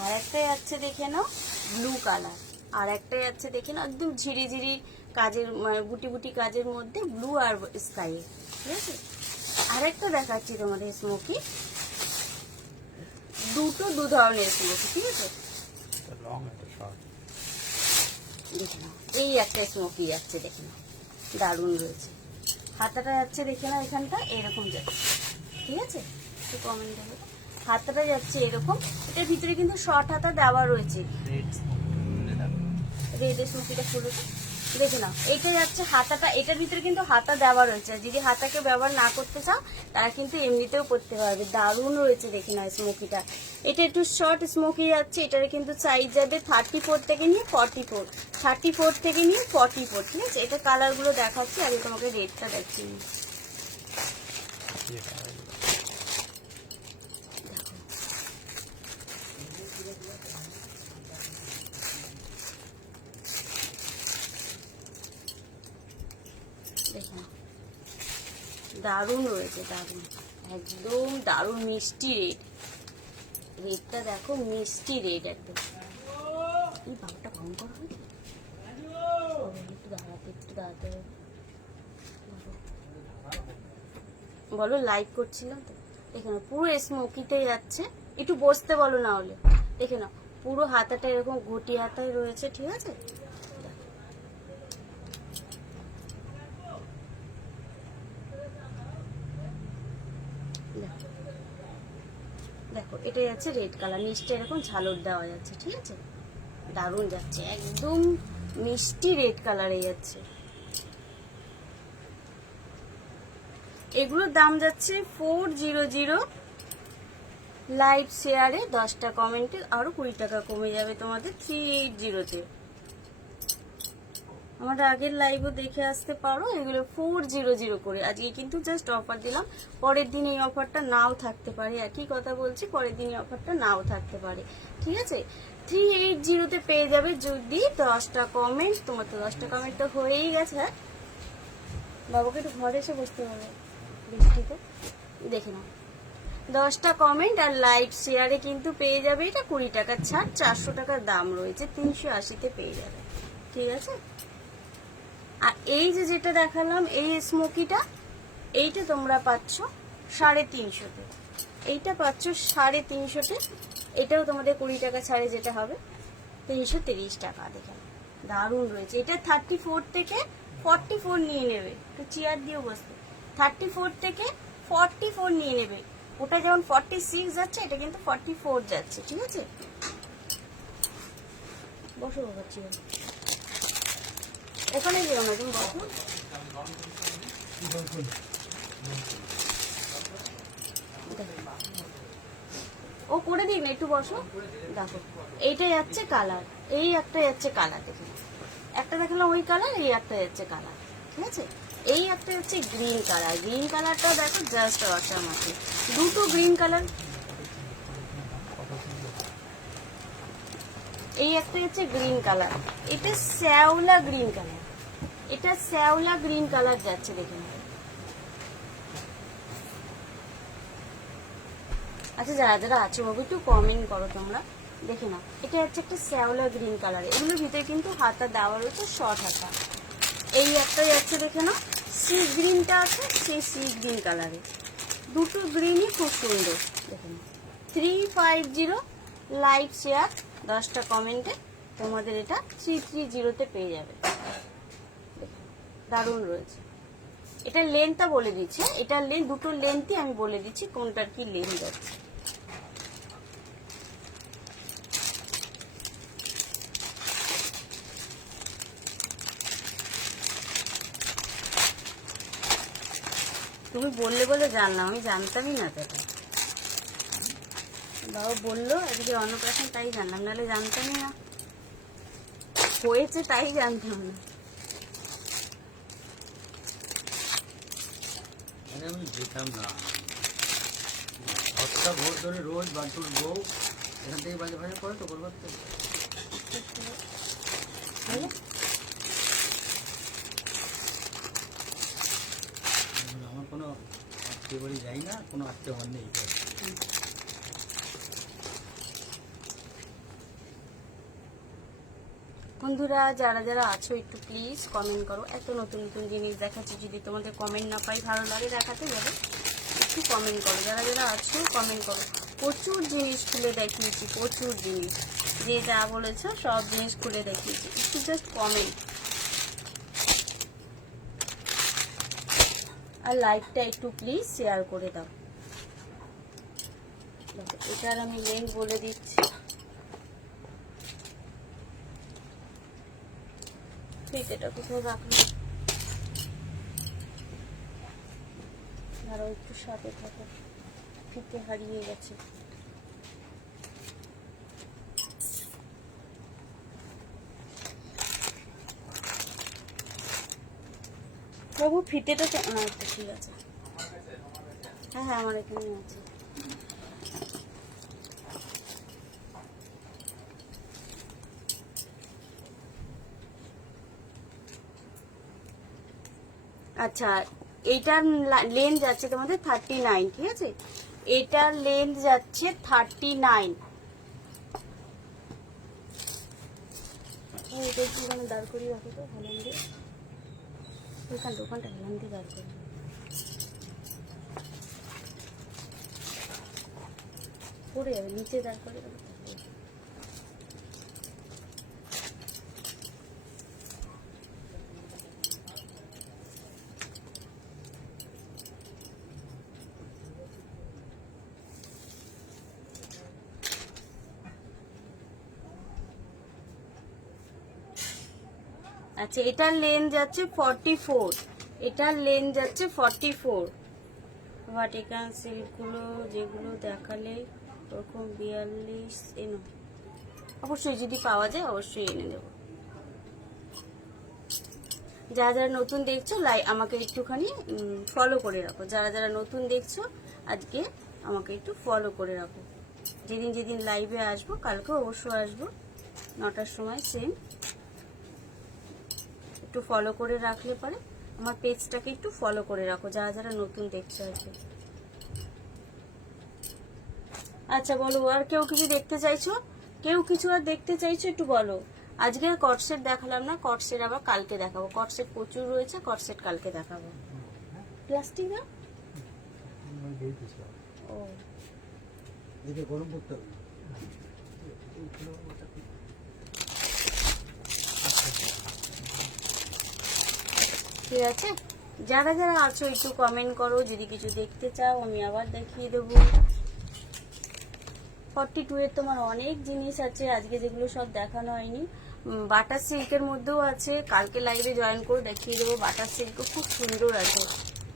আর একটা যাচ্ছে দেখে নাও ব্লু কালার, আর একটা যাচ্ছে দেখে নাও একদম ঝিরিঝিরি কাজের, বুটি বুটি কাজের মধ্যে ব্লু আর স্কাই, ঠিক আছে। আরেকটা দেখাচ্ছি তোমাদের স্মোকি, দু ধরনের স্মোকি, ঠিক আছে। দেখে নাও এই একটা স্মোকি যাচ্ছে, দেখে নাও দারুণ রয়েছে। হাতাটা যাচ্ছে দেখে নাও এখানটা এরকম যাচ্ছে, ঠিক আছে। একটু কমেন্ট দেবে, হাতাটা যাচ্ছে এরকম, এটার ভিতরে কিন্তু শর্ট হাতা দেওয়া রয়েছে। রেড স্মোকিটা খুলে দেখে নাও। এটা যাচ্ছে হাতাটা, এটার ভিতরে কিন্তু হাতা দেওয়া রয়েছে। যদি হাতাকে ব্যবহার না করতে চাও তারা কিন্তু এমনিতেও করতে পারবে। দারুণ রয়েছে দেখে নাও স্মোকিটা। এটা একটু শর্ট স্মোকি যাচ্ছে। এটার কিন্তু সাইজ যাবে 34 থেকে নিয়ে 44, 34 থেকে নিয়ে 44, ঠিক আছে। এটা কালারগুলো দেখাচ্ছি, আমি তোমাকে রেডটা দেখিয়ে নিই। দেখুন দারুণ রয়েছে, দারুণ, একদম দারুণ মিষ্টি রেড। রেডটা দেখো, মিষ্টি রেড একদম। এই বাবুটা ভয়ঙ্কর হয়েছে, একটু দাঁড়াতে, একটু দাঁড়াতে বলো, লাইক করছিলাম তো। দেখে নাও পুরো স্মোকিতে যাচ্ছে। একটু বসতে বলো না হলে। দেখে নাও পুরো হাতাটা এরকম ঘটি হাতায় রয়েছে, ঠিক আছে। দেখো এটা যাচ্ছে রেড কালার, নিচটা এরকম ঝালর দেওয়া যাচ্ছে, ঠিক আছে। দারুণ যাচ্ছে, একদম মিষ্টি রেড কালারে যাচ্ছে। এগুলোর দাম যাচ্ছে 400। লাইভ শেয়ারে 10টা কমেন্টে আরো 20 টাকা কমে যাবে তোমাদের 380-তে। আমার আগের লাইভও দেখে আসতে পারো। এগুলো 400 করে। আজকে কিন্তু জাস্ট অফার দিলাম, পরের দিন এই অফারটা নাও থাকতে পারে। একই কথা বলছি, পরের দিন এই অফারটা নাও থাকতে পারে, ঠিক আছে। 380-তে পেয়ে যাবে যদি 10টা কমেন্ট। তোমার তো 10টা কমেন্ট তো হয়েই গেছে। হ্যাঁ বাবাকে একটু ঘরে এসে বসতে হবে বৃষ্টিতে। দেখে নাও 10টা কমেন্ট আর লাইভ শেয়ারে কিন্তু পেয়ে যাবে এটা 20 টাকা ছাড়। 400 টাকার দাম রয়েছে, 380-তে পেয়ে যাবে, ঠিক আছে। আর এই যে যেটা দেখালাম এই স্মোকিটা, এইটা তোমরা পাচ্ছ 350-তে। এইটা পাচ্ছ 350-তে। এটাও তোমাদের 20 টাকা ছাড়ে যেটা হবে 330 টাকা। দেখে দারুণ রয়েছে। এটা 34 থেকে 44 নিয়ে নেবে। একটু চেয়ার দিয়েও বসতে। 34 থেকে 44 নিয়ে নেবে। ওটা যেমন 46 যাচ্ছে, এটা কিন্তু 44 যাচ্ছে, ঠিক আছে। বসো বাবা, চেয়ার এখানে যেও না, তুমি বসো। ও করে দিই না, একটু বসো। দেখো এইটা যাচ্ছে কালার, এই একটা যাচ্ছে কালার। দেখে একটা দেখালাম ওই কালার, এই একটা যাচ্ছে কালার, ঠিক আছে। এই একটা হচ্ছে গ্রিন কালার। গ্রিন কালারটা দেখো জাস্ট অসাম আছে। দুটো গ্রিন কালার। এই একটা হচ্ছে গ্রিন কালার, এটা শ্যাওলা গ্রিন কালার। এটা শ্যাওলা গ্রিন কালার যাচ্ছে, দেখে নাও। আচ্ছা যারা যারা আছে বাবু একটু কমেন্ট করো তোমরা, দেখে নাও। এটা হচ্ছে একটা শ্যাওলা গ্রিন কালার। এগুলোর ভিতরে কিন্তু হাতা দেওয়া রয়েছে, শর্ট হাতা। এই একটা যাচ্ছে, দেখে নাও, সি গ্রিনটা আছে, সেই সি গ্রিন কালারে। দুটো গ্রিনই খুব সুন্দর, দেখে নাও। 350 লাইক শেয়ার 10টা কমেন্টে তোমাদের এটা 330-তে পেয়ে যাবে। দারুণ রয়েছে। এটা লেন্থটা বলে দিচ্ছে, এটা লেন্থ, দুটো লেন্থই আমি বলে দিচ্ছি কোনটার কি লেন্থ যাচ্ছে। তুমি বললে বলে জানলাম, আমি জানতামই না তো এটা। বাবা বললো আজকে অন্নপ্রাশন, তাই জানলাম, নাহলে জানতামই না। হয়েছে তাই জানতাম না। আমি যেতাম না। 10টা ভোর ধরে রোজ বান্টুর বউ এখান থেকে বাজে বাজে করে তো করবার তো। আমার কোনো আত্মীয় বাড়ি যাই না, কোনো আত্মীয় আমার নেই। বন্ধুরা যারা যারা আছো একটু প্লিজ কমেন্ট করো। এত নতুন নতুন জিনিস দেখাচ্ছি, যদি তোমাদের কমেন্ট না পাই ভালো লাগে দেখাতে যাবে, একটু কমেন্ট করো। যারা যারা আছো কমেন্ট করো। প্রচুর জিনিস খুলে দেখিয়েছি, প্রচুর জিনিস, যে যা বলেছো সব জিনিস খুলে দেখিয়েছি, একটু জাস্ট কমেন্ট আর লাইকটা একটু প্লিজ শেয়ার করে দাও। এটার আমি লিংক বলে দিচ্ছি। ফিতেটা কোথাও রাখলো, আরো একটু সাথে থাকো, ফিতে হারিয়ে গেছে। বাবু ফিতেটা তো আচ্ছা ঠিক আছে, হ্যাঁ হ্যাঁ আমার এখানে আছে। আচ্ছা এইটার লেন্থ যাচ্ছে তোমাদের 39, ঠিক আছে? এটার লেন্থ যাচ্ছে 39। এটা একটু ওখানে দাঁড় করিয়ে রাখো তো, হেলান দিয়ে ওখানটা হেলান দিয়ে দাঁড় করি। পড়ে যাবে, নিচে দাঁড় করে রাখো। আচ্ছা এটার লেন্থ যাচ্ছে 44, এটার লেন্থ যাচ্ছে 44। ভাটিকান সিল্কগুলো যেগুলো দেখালে ওরকম 42 এনো, অবশ্যই যদি পাওয়া যায় অবশ্যই এনে দেবো। যারা যারা নতুন দেখছো আমাকে একটুখানি ফলো করে রাখো, যারা যারা নতুন দেখছো আজকে আমাকে একটু ফলো করে রাখো। যেদিন যেদিন লাইভে আসবো, কালকে অবশ্যই আসবো 9টার সময় সেম, একটু ফলো করে রাখলে পারে আমার পেজটাকে একটু ফলো করে রাখো যারা যারা নতুন দেখছো আজকে। আচ্ছা বলো, আর কেউ কিছু দেখতে চাইছো? কেউ কিছু আর দেখতে চাইছো একটু বলো। আজকে কটসেট দেখালাম না, কটসেট আবার কালকে দেখাবো। কটসেট প্রচুর রয়েছে, কটসেট কালকে দেখাবো। প্লাস্টিক না ও এদিকে গরম করতে হবে। ঠিক আছে, যারা যারা আছো একটু কমেন্ট করো, যদি কিছু দেখতে চাও আমি আবার দেখিয়ে দেবো। 42 এর তোমার অনেক জিনিস আছে আজকে, যেগুলো সব দেখানো হয়নি। বাটার সিল্কের মধ্যেও আছে, কালকে লাইভে জয়েন করে দেখিয়ে দেবো। বাটার সিল্কও খুব সুন্দর আছে,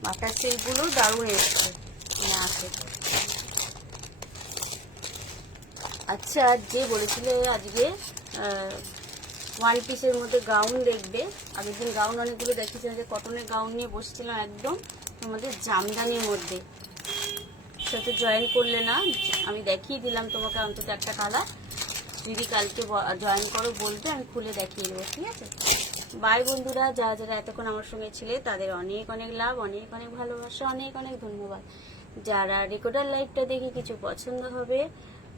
বাটার সিল্কগুলো দারুণ এসছে আছে। আচ্ছা যে বলেছিলে আজকে ওয়ান পিসের মধ্যে গাউন দেখবে, আগের দিন গাউন অনেকগুলো দেখেছিলাম, যে কটনের গাউন নিয়ে বসেছিলাম একদম তোমাদের জামদানির মধ্যে। সাথে জয়েন করলে না, আমি দেখিয়ে দিলাম তোমাকে অন্তত একটা কালার। যদি কালকে জয়েন করো বলবে, আমি খুলে দেখিয়ে দেবো, ঠিক আছে? বাই বন্ধুরা, যারা যারা এতক্ষণ আমার সঙ্গে ছিলে তাদের অনেক অনেক লাভ, অনেক অনেক ভালোবাসা, অনেক অনেক ধন্যবাদ। যারা রেকর্ডার লাইভটা দেখে কিছু পছন্দ হবে,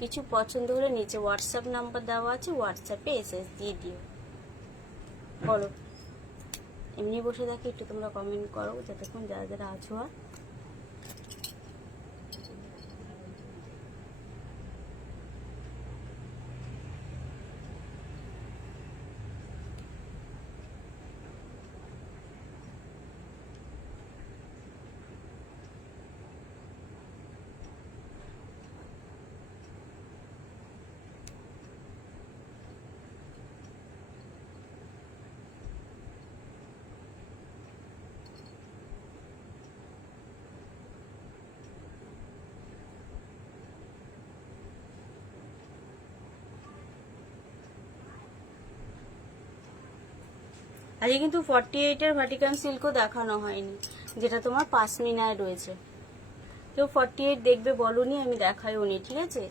কিছু পছন্দ হলে নিচে হোয়াটসঅ্যাপ নাম্বার দেওয়া আছে, হোয়াটসঅ্যাপে এসএস দিয়ে দিও। বলো, এমনি বসে থাকি, একটু তোমরা কমেন্ট করো যতক্ষণ যারা যারা আছো। আর আজকে কিন্তু 48 এর ভাটিকান সিল্কও দেখানো হয়নি, যেটা তোমার পাশমিনায় রয়েছে। কেউ 48 দেখবে বলনি, আমি দেখাইও নি, ঠিক আছে?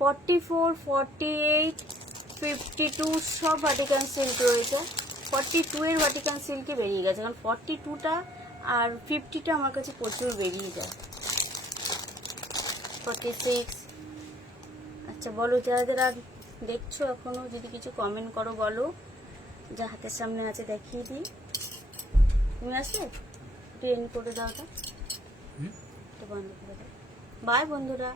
44, 48, 52 সব ভাটিকান সিল্ক রয়েছে। 42 এর ভাটিকান সিল্কে বেরিয়ে গেছে, কারণ 42টা আর 50টা আমার কাছে প্রচুর বেরিয়ে যায়। 46। আচ্ছা বলো, যারা যারা দেখছো এখনো, যদি কিছু কমেন্ট করো বলো। যা হাতের সামনে আছে দেখিয়ে দিই। তুমি আসলে একটু এন্ড করে দাও, ওটা বন্ধ করে দাও। বাই বন্ধুরা।